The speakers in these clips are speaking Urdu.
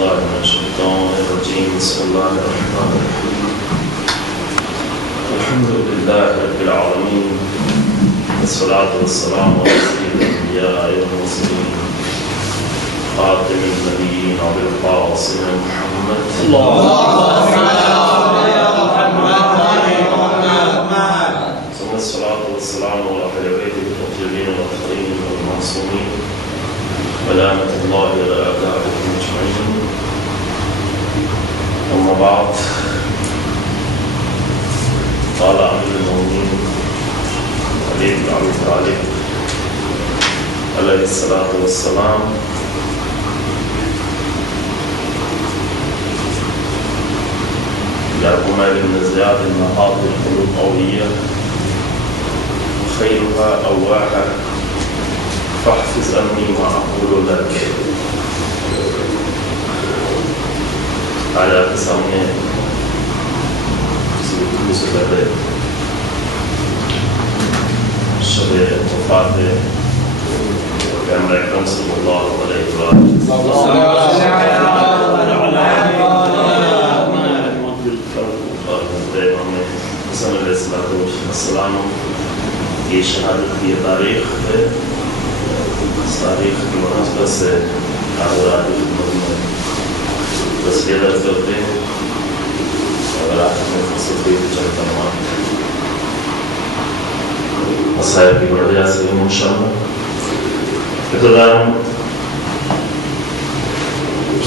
بالله من الشيطان الرجيم. بسم الله الرحمن الرحيم. الحمد لله رب العالمين، والصلاة والسلام على سيد الأنبياء والمرسلين، خاتم النبيين أبي القاسم محمد ثم الصلاة والسلام على أهل بيته الطيبين الطاهرين والمعصومين، ولعنة الله على أعدائهم أجمعين. أما بعد، قال أمير المؤمنين علي بن أبي طالب عليه الصلاة والسلام: يا قمير بن زياد إن هذه القلوب قوية خيرها أواها، فاحفظ عني ما أقول لك. آیا کے سامنے گفتگو سے پہلے شب وفات پیغمبر اکرم صلی اللہ علیہ وسلم حسن علیہ السلام کی شہادت کی تاریخ ہے. اس تاریخ کی مناسبت سے حاضرات کی خدمت میں تصویر درج کرتے ہیں. اگر آپ میں فرصت ہوئی تو چند کلمات مسائل کی بڑھ جا سکیں انشاءاللہ. ابتداءً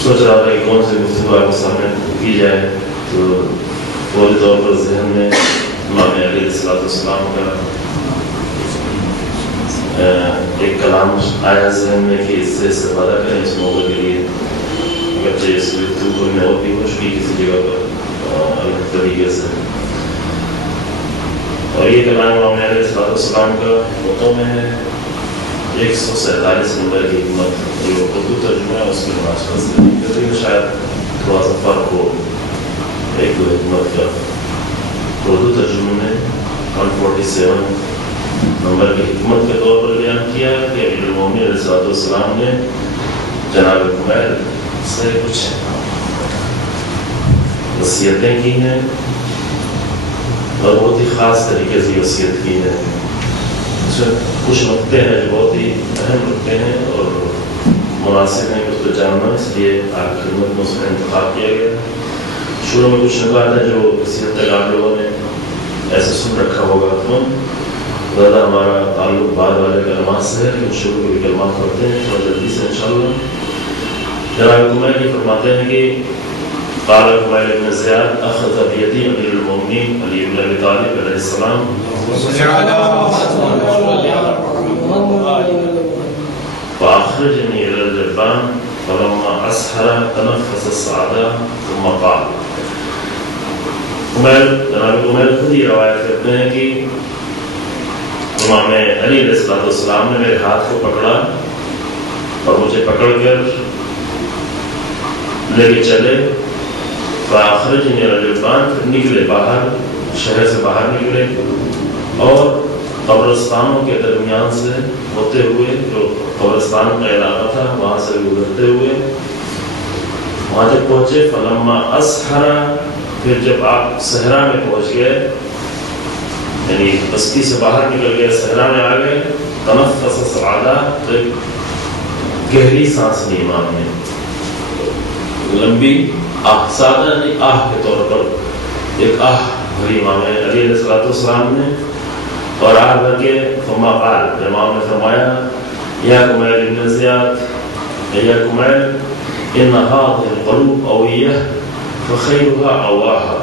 سوچ رہا تھا کہ کون سی گفتگو آپ کے سامنے کی جائے، تو فوری طور پر ذہن میں امام علی علیہ السلام کا ایک کلام آیا ذہن میں کہ اس سے استفادہ کریں اس موقع کے لیے. اگرچہ اس گفتگو میں اور بھی کچھ بھی کسی جگہ پر الگ طریقے سے، اور یہ کلام امام علیہ السلام کا اردو میں ہے 147 نمبر کی حکمت، جو اردو ترجمہ ہے اس کی مناسبت سے کیونکہ شاید تھوڑا سا فرق ہو ایک دو حکمت کا. اردو ترجمے میں 147 نمبر کی حکمت کے طور پر بیان کیا ہے کہ امیر المومنین علیہ السلام نے جناب قمیر سے کچھ وصیتیں کی ہیں اور بہت ہی خاص طریقے سے وصیت کی ہے. اس میں کچھ نقطے ہیں جو بہت ہی اہم نقطے ہیں اور مناسب ہیں کہ اس کو جاننا، اس لیے آپ کی خدمت میں اس کا انتخاب کیا گیا. شروع میں کچھ نکات ہے جو کسی حد تک آپ لوگوں نے ایسے سن رکھا ہوگا، تو زیادہ ہمارا تعلق بعد والے کلمات سے ہے کہ شروع کے بھی کلمات پڑھتے ہیں تھوڑا جلدی سے انشاءاللہ. جناب قمیر یہ فرماتے ہیں کہ قال قمیر بن زیاد اخذ بیدی امیر المؤمنین علی بن ابی طالب علیہ السلام فاخرجنی الی الجبان فلما اسحر تنفس السعداء ثم قال. جناب قمیر خود یہ روایت کرتے ہیں کہ امام علی علیہ السلام نے میرے ہاتھ کو پکڑا اور مجھے پکڑ کر لے کے چلے. فاخرجنی الی الجبان، پھر نکلے باہر، شہر سے باہر نکلے اور قبرستانوں کے درمیان سے ہوتے ہوئے، جو قبرستان کا علاقہ تھا وہاں سے گزرتے ہوئے وہاں جب پہنچے فلما اسحر، پھر جب آپ صحرا میں پہنچ گئے یعنی بستی سے باہر نکل گئے صحرا میں آ گئے، تنفس السعداء، تو ایک گہری سانس لی امام نے، لمبی آہ، سادہ نہیں آہ کے طور پر ایک آہ بھری امام علی علیہ السلام نے، اور آہ بھر کے ثم قال، امام نے فرمایا یا قمیر بن زیاد، یا قمیر ان هذه القلوب قویہ فخیرها اواها.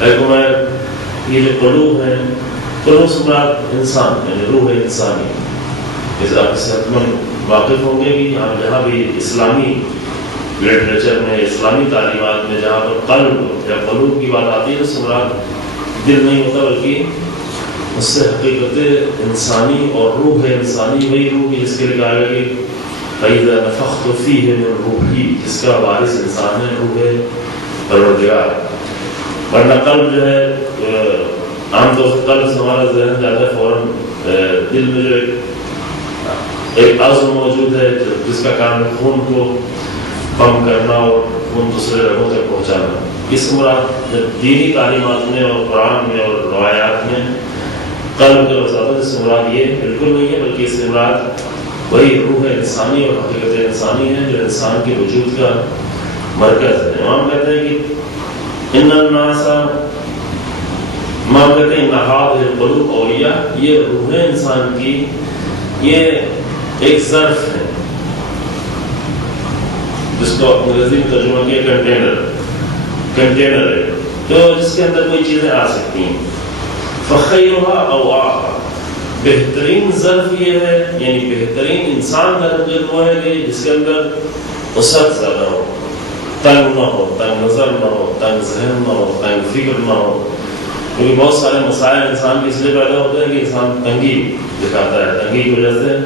اے قمیر یہ جو قلوب ہیں، قلوب سے مراد انسان یعنی روح انسانی. اس آپ صحت مند واقف ہوں گے کہ جہاں بھی اسلامی لٹریچر میں، اسلامی تعلیمات میں جہاں پر قلب یا قلوب کی بات آتی ہے، اس سے مراد دل نہیں ہوتا بلکہ اس سے حقیقت انسانی اور روح انسانی وہی روح جس کے لیے کہا گیا کہ فَإِذَا نَفَخْتُ فِيهِ مِنْ رُوحِي، جس کا وارث انسان ہے روح پروردگار. ورنہ قلب جو ہے عام طور سے قلب سے ہمارا ذہن جاتا ہے فوراً دل میں جو ایک عزم موجود ہے جس کا کام خون کو پمپ کرنا اور سکون دوسرے رگوں تک پہنچانا. اس مراد دینی تعلیمات میں اور قرآن میں اور روایات میں قلب کے وساطت سے مراد یہ بالکل نہیں ہے، بلکہ اس سے مراد وہی روح انسانی اور حقیقت انسانی ہے جو انسان کے وجود کا مرکز ہے. امام کہتے ہیں کہ ان الناس، امام کہتے ہیں نہاد القلوب اولیاء، یہ روح انسان کی یہ ایک ظرف ہے جس کو انگریزی میں ترجمہ کیا کنٹینر ہے، تو جس کے اندر کوئی چیزیں آ سکتی ہیں. فخیرها اواها، بہترین ظرف یہ ہے، یعنی بہترین انسان کا ظرف وہ ہے کہ جس کے اندر وسعت زیادہ ہو، تنگ نہ ہو، تنگ نظر نہ ہو، تنگ ذہن نہ ہو، تنگ فکر نہ ہو. کیونکہ بہت سارے مسائل انسان کی اس لیے پیدا ہوتے ہیں کہ انسان تنگی دکھاتا ہے، تنگی کی وجہ سے.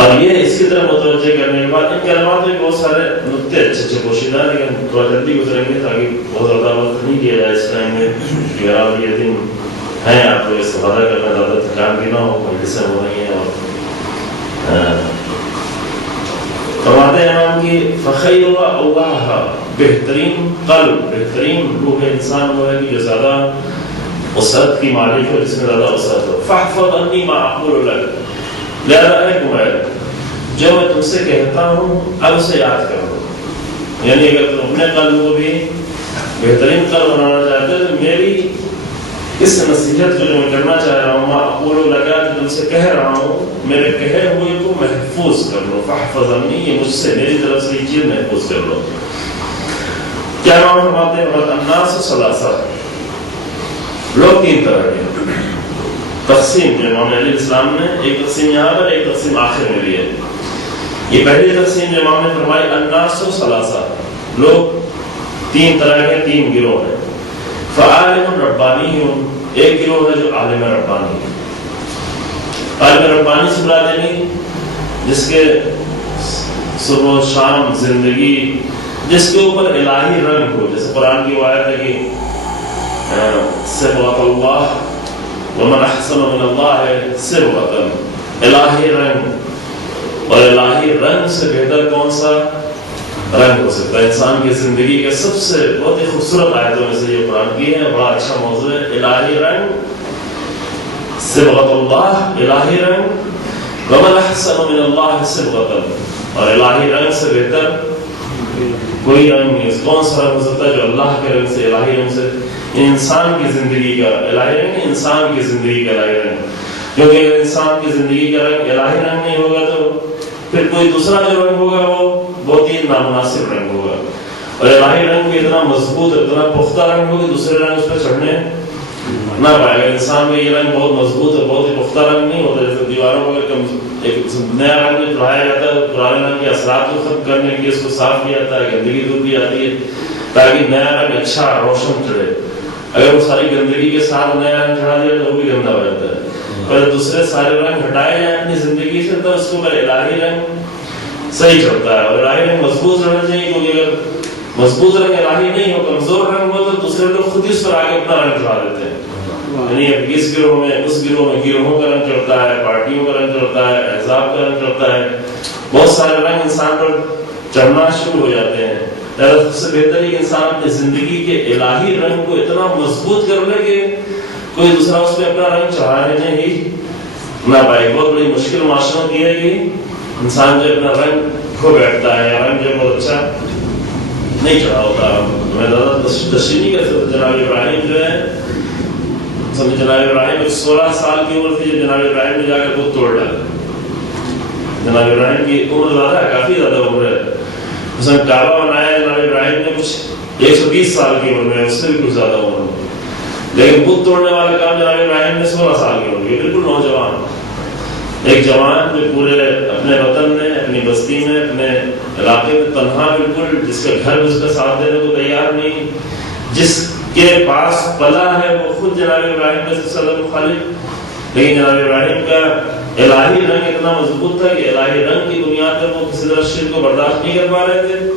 اور یہ اس کی طرف متوجہ کرنے کے بعد ان کلمات میں بہت سارے نقطے اچھے پوشیدہ ہیں، لیکن تھوڑا جلدی گزریں گے تاکہ بہت زیادہ وقت نہیں کیا جائے اس ٹائم میں. کیونکہ یہ دن ہیں آپ کو استفادہ کرنا، زیادہ تھکان بھی نہ ہو، مجلسیں ہو رہی ہیں. اور فرماتے ہیں امام کی فخیر اللہ، بہترین قلب، بہترین روح انسان وہ ہے کہ جو زیادہ وسعت کی مالک ہو، جس میں زیادہ وسعت ہو. فاحفظ عنی ما اقول لک، لہذا اے قمیل جو میں تم سے کہتا ہوں اب اسے یاد کرو. یعنی اگر تم اپنے قلب کو بھی بہترین قلب بنانا چاہتے ہو تو میری اس نصیحت کو جو میں کرنا چاہ رہا ہوں، ما اقول لک، کہ تم سے کہہ رہا ہوں، میرے کہے ہوئے کو محفوظ کر لو. فاحفظ عنی، یہ مجھ سے، میری طرف سے یہ چیز محفوظ کر لو. کیا نام فرماتے ہیں الناس ثلاثہ، لوگ تین طرح کے تقسیم جو امام علیہ السلام نے ایک تقسیم یہاں پر ایک تقسیم آخر میں لی ہے. یہ پہلی تقسیم جو امام نے فرمائی الناس ثلاثہ، لوگ تین طرح کے، تین گروہ ہیں. فعالم ربانی، ایک گروہ ہے جو عالم ربانی ہے. عالم ربانی سے مراد یعنی جس کے صبح و شام زندگی، جس کے اوپر الہی رنگ ہو، جیسے قرآن کی وہ آیت ہے کہ صبغۃ اللہ ومن احسن من اللہ صبغۃ، الہی رنگ. اور الہی رنگ سے بہتر کون سا رنگ ہو سکتا ہے؟ انسان کی زندگی کے سب سے بہت ہی خوبصورت آیتوں میں سے یہ قرآن کی ہے، بڑا اچھا موضوع ہے. الہی رنگ، صبغۃ اللہ، الہی رنگ. ومن احسن من اللہ صبغۃ، اور الہی رنگ سے بہتر کوئی رنگ نہیں. کون سا رنگ ہو سکتا ہے جو اللہ کے رنگ سے، الہی رنگ سے؟ انسان کی زندگی کا الہی رنگ، انسان کی زندگی کا الہی رنگ. کیونکہ اگر انسان کی زندگی کا رنگ الہی رنگ نہیں ہوگا تو پھر کوئی دوسرا جو رنگ ہوگا وہ بہت ہی نامناسب رنگ ہوگا. اور الہی رنگ بھی اتنا مضبوط، اتنا پختہ رنگ ہوگا کہ دوسرے رنگ اس پہ چڑھنے نہ پائے گا. انسان میں یہ رنگ بہت مضبوط اور بہت ہی پختہ رنگ نہیں ہوتا. جیسے دیواروں کو اگر ایک نیا رنگ چڑھایا جاتا ہے، پرانے رنگ کے اثرات کو ختم کرنے کے لیے اس کو صاف کیا جاتا ہے، گندگی دور کی جاتی ہے تاکہ نیا رنگ اچھا روشن چڑھے. اگر وہ ساری گندگی کے ساتھ نیا رنگ چڑھا دیا تو وہ بھی گندا ہو جاتا ہے. پر دوسرے سارے رنگ ہٹائے جائیں اپنی زندگی سے تو اس کو پر الہی رنگ صحیح چڑھتا ہے. اور الہی رنگ مضبوط رہنا چاہیے، کیونکہ اگر مضبوط رنگ الہی نہیں ہو، کمزور رنگ ہو، تو دوسرے لوگ خود ہی اس پر آگے اپنا رنگ چڑھا دیتے ہیں. یعنی اس گروہ میں اس گروہ میں گروہوں کا رنگ چڑھتا ہے، پارٹیوں کا رنگ چڑھتا ہے، احزاب کا رنگ چڑھتا ہے، بہت سارے رنگ انسان پر چڑھنا شروع ہو جاتے ہیں. سب سے بہتر ہے انسان اپنی زندگی کے الہی رنگ کو اتنا مضبوط کر لے کہ کوئی دوسرا اس پہ اپنا رنگ چڑھانے ہی نہ پائے. بہت بڑی مشکل معاشروں کی ہے کہ انسان جو اپنا رنگ کھو بیٹھتا ہے، یا رنگ جو بہت اچھا نہیں چڑھا ہوتا. میں زیادہ تشریح نہیں کر سکتا. جناب ابراہیم جو ہے، جناب ابراہیم 16 سال کی عمر تھی جب جناب ابراہیم نے جا کر بت توڑ ڈالا. جناب ابراہیم کی عمر زیادہ ہے، کافی زیادہ عمر ہے. اس نے کعبہ بنایا جناب ابراہیم نے کچھ 120 سال کی عمر میں، اس سے بھی کچھ زیادہ عمر میں. لیکن بت توڑنے والا کام جناب ابراہیم نے 16 سال کی عمر میں، بالکل نوجوان، ایک جوان جو پورے اپنے وطن میں، اپنی بستی میں، اپنے علاقے میں تنہا، بالکل جس کا گھر اس کا ساتھ دینے کو تیار نہیں، جس کے پاس پلا ہے وہ خود جناب ابراہیم کا سب سے زیادہ مخالف. لیکن جناب ابراہیم کا الہی رنگ اتنا مضبوط تھا کہ الہی رنگ کی بنیاد پر وہ کسی طرح شرک کو برداشت نہیں کر پا رہے تھے.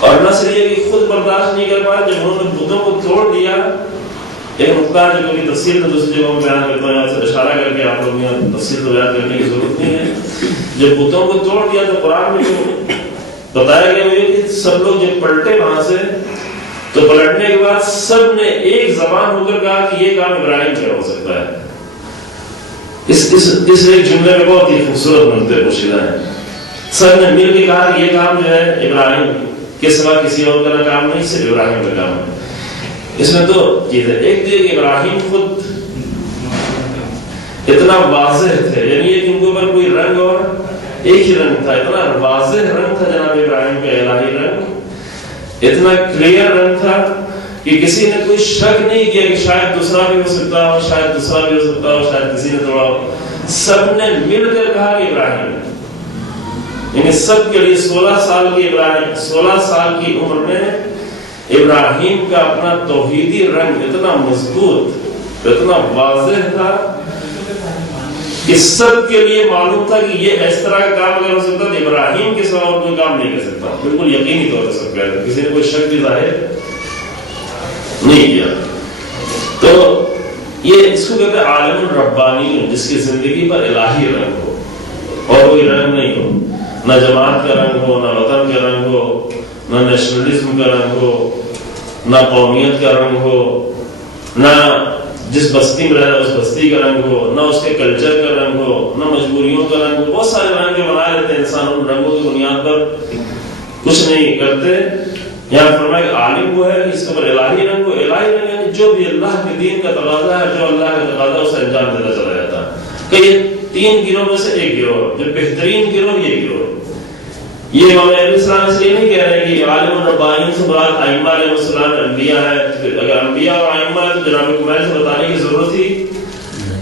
اور نہ صرف یہ کہ خود برداشت نہیں کر پا رہے، جب انہوں نے بتوں کو توڑ دیا. ایک نقطہ ہے جو کہ تفصیل میں دوسری جگہوں میں بیان کرتا ہوں، یہاں سے اشارہ کر کے آپ لوگوں نے تفصیل تو بیان کرنے کی ضرورت نہیں ہے. جب بتوں کو توڑ دیا تو قرآن میں جو بتایا گیا مجھے کہ سب لوگ جب پلٹے وہاں سے تو پلٹنے کے بعد سب نے ایک زبان ہو کر کہا کہ یہ کام ابراہیم سے ہو سکتا ہے. اس ایک جملے میں بہت ہی خوبصورت منظر پوشیدہ ہے. سب نے مل کے کہا کہ یہ کام جو ہے ابراہیم کے سوا کسی اور کا کام نہیں، صرف ابراہیم کا کام ہے. اس میں دو چیزیں، ایک تو ابراہیم خود اتنا واضح تھے، یعنی ایک ان کے اوپر کوئی رنگ اور ایک ہی رنگ تھا، اتنا واضح رنگ تھا جناب ابراہیم کا الہی رنگ، اتنا کلیئر رنگ تھا کہ کسی نے کوئی شک نہیں کیا کہ شاید دوسرا بھی ہو سکتا ہو، شاید دوسرا بھی ہو سکتا ہو، شاید کسی نے توڑا ہو. سب نے مل کر کہا کہ ابراہیم، یعنی سب کے لیے 16 سال کی ابراہیم، 16 سال کی عمر میں ابراہیم کا اپنا توحیدی رنگ اتنا مضبوط، اتنا واضح تھا کہ سب کے لیے معلوم تھا کہ یہ اس طرح کا کام اگر ہو سکتا تو ابراہیم کے سوا اور کوئی کام نہیں کر سکتا. بالکل یقینی طور پر سب کہہ رہے، کسی نے کوئی شک بھی ظاہر نہیں کیا. تو یہ اس کو کہتے ہیں عالم الربانی، جس کی زندگی پر الہی رنگ ہو اور کوئی رنگ نہیں ہو، نہ جماعت کا رنگ ہو، نہ وطن کا رنگ ہو، نہ نیشنلزم کا رنگ ہو، نہ قومیت کا رنگ ہو، نہ جس بستی میں رہا اس بستی کا رنگ ہو، نہ اس کے کلچر کا رنگ ہو، نہ مجبوریوں کا رنگ ہو. بہت سارے رنگ جو بنا لیتے ہیں انسان، ان رنگوں کی بنیاد پر کچھ نہیں کرتے. یہاں فرمایا کہ عالم وہ ہے اس کے اوپر الہی رنگ ہو. الہی رنگ یعنی جو بھی اللہ کے دین کا تقاضا ہے، جو اللہ کا تقاضا ہے اسے انجام دیتا چلا جاتا ہے. کہ یہ 3 گروہ میں سے ایک گروہ، جو بہترین گروہ یہ گروہ. یہ امام علیہ السلام اس لیے نہیں کہہ رہے کہ عالم الربانی سے مراد ائمہ علیہ السلام انبیاء ہے. اگر انبیاء اور ائمہ ہے تو جناب کمیل سے بتانے کی ضرورت ہی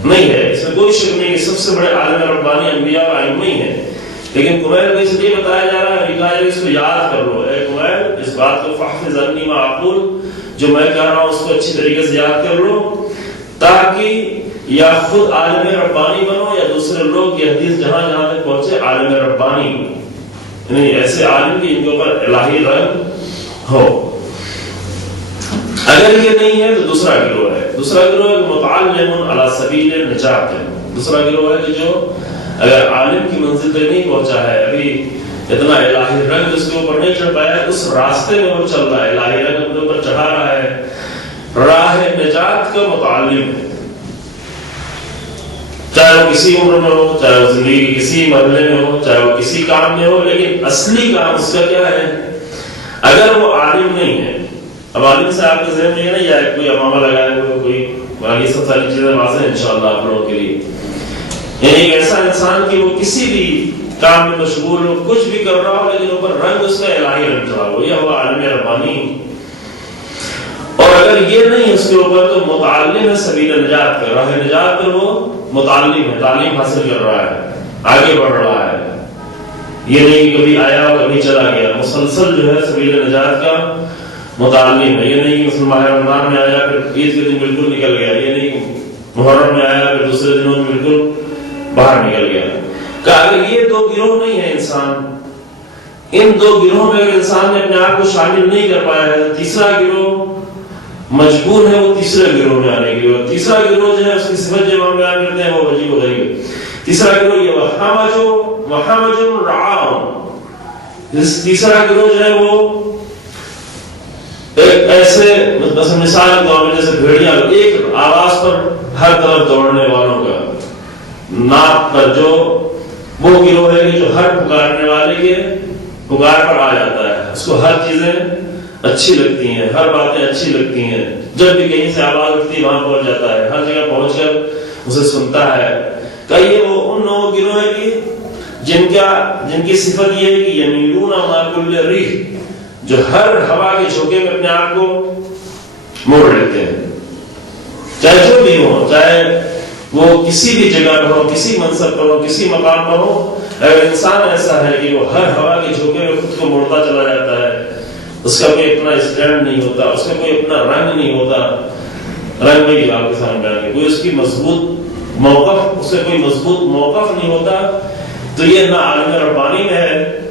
نہیں ہے. اس میں کوئی شک نہیں کہ سب سے بڑے عالم ربانی انبیاء اور ائمہ ہی ہیں. لیکن کمیل کو اس لیے بتایا جا رہا ہے، کہا جائے اس کو یاد کر لو اے کمیل، اس بات کو فحفظ عنی ما اقول، جو میں کہہ رہا ہوں اس کو اچھی طریقے سے یاد کر لو، تاکہ یا خود عالم ربانی بنو یا دوسرے لوگ یہ حدیث جہاں جہاں تک پہنچے عالم ربانی، یعنی ایسے عالم کی ان کے اوپر الہی رنگ ہو. اگر یہ نہیں ہے تو دوسرا گروہ ہے. دوسرا گروہ ہے متعلم علی سبیل النجات ہے. دوسرا گروہ ہے کہ جو اگر عالم کی منزل تک نہیں پہنچا ہے، ابھی اتنا الہی رنگ اس کے اوپر نہیں چڑھ پایا ہے، اس راستے میں وہ چل رہا ہے، الہی رنگ اپنے اوپر چڑھا رہا ہے، راہ نجات کا متعلم ہے. چاہے وہ کسی عمر میں ہو، چاہے وہ زندگی کے کسی مرحلے میں ہو، چاہے وہ کسی کام میں ہو، لیکن اصلی کام اس کا کیا ہے؟ اگر وہ عالم نہیں ہے. اب عالم سے آپ کے ذہن میں نہیں جائے کوئی امامہ لگائے ہوئے، کوئی باقی سب ساری چیزیں واضح ہیں انشاءاللہ آپ لوگوں کے لیے. یعنی ایک ایسا انسان کہ وہ کسی بھی کام میں مشغول ہو، کچھ بھی کر رہا ہو، لیکن اوپر رنگ اس کا الہی رنگ چڑھا ہو، یہ ہوا عالم ربانی. اور اگر یہ نہیں اس کے اوپر تو متعلم ہے سبیل نجات کا، راہ نجات پر وہ متعلم ہے، تعلیم حاصل کر رہا ہے، آگے بڑھ رہا ہے. یہ نہیں کہ کبھی آیا اور کبھی چلا گیا، مسلسل جو ہے سبیل نجات کا متعلم ہے. یہ نہیں کہ مثلا ماہ رمضان میں آیا پھر عید کے دن بالکل نکل گیا، یہ نہیں کہ محرم میں آیا پھر دوسرے دنوں میں بالکل باہر نکل گیا. کہ اگر یہ 2 گروہ نہیں ہے انسان، ان 2 گروہوں میں اگر انسان نے اپنے آپ کو شامل نہیں کر پایا ہے، تیسرا گروہ مجبور ہے وہ تیسرے گروہ میں آنے کی. تیسرا گروہ جو ہے اس کی صفت جو ہم بیان کرتے ہیں وہ عجیب و غریب. تیسرا گروہ یہ وحمج رعاء. تیسرا گروہ جو ہے وہ ایک ایسے مثال کے طور پر جیسے بھیڑیاں ایک آواز پر ہر طرف دوڑنے والوں کا ناپ پر جو وہ گروہ ہے کہ جو ہر پکارنے والے کے پکار پر آ جاتا ہے. اس کو ہر چیزیں اچھی لگتی ہیں، ہر باتیں اچھی لگتی ہیں، جب بھی کہیں سے آواز اٹھتی ہے وہاں پہنچ جاتا ہے، ہر جگہ پہنچ کر اسے سنتا ہے. کہ یہ وہ ان لوگوں گروہ ہے کہ جن کی صفت یہ ہے کہ یمیلون مع کل ریح، جو ہر ہوا کے جھونکے میں اپنے آپ کو موڑ لیتے ہیں، چاہے جو بھی ہو، چاہے وہ کسی بھی جگہ پر ہو، کسی منصب پر ہو، کسی مقام پر ہو. اگر انسان ایسا ہے کہ وہ ہر ہوا کے جھونکے میں خود کو موڑتا چلا جاتا ہے، اس کا کوئی اپنا اسٹینڈ نہیں ہوتا، اس کا کوئی اپنا رنگ نہیں ہوتا. رنگ میں بھی آپ کے سامنے آ گیا، کوئی اس کی مضبوط موقف، اس سے کوئی مضبوط موقف نہیں ہوتا. تو یہ نہ عالم ربانی میں ہے،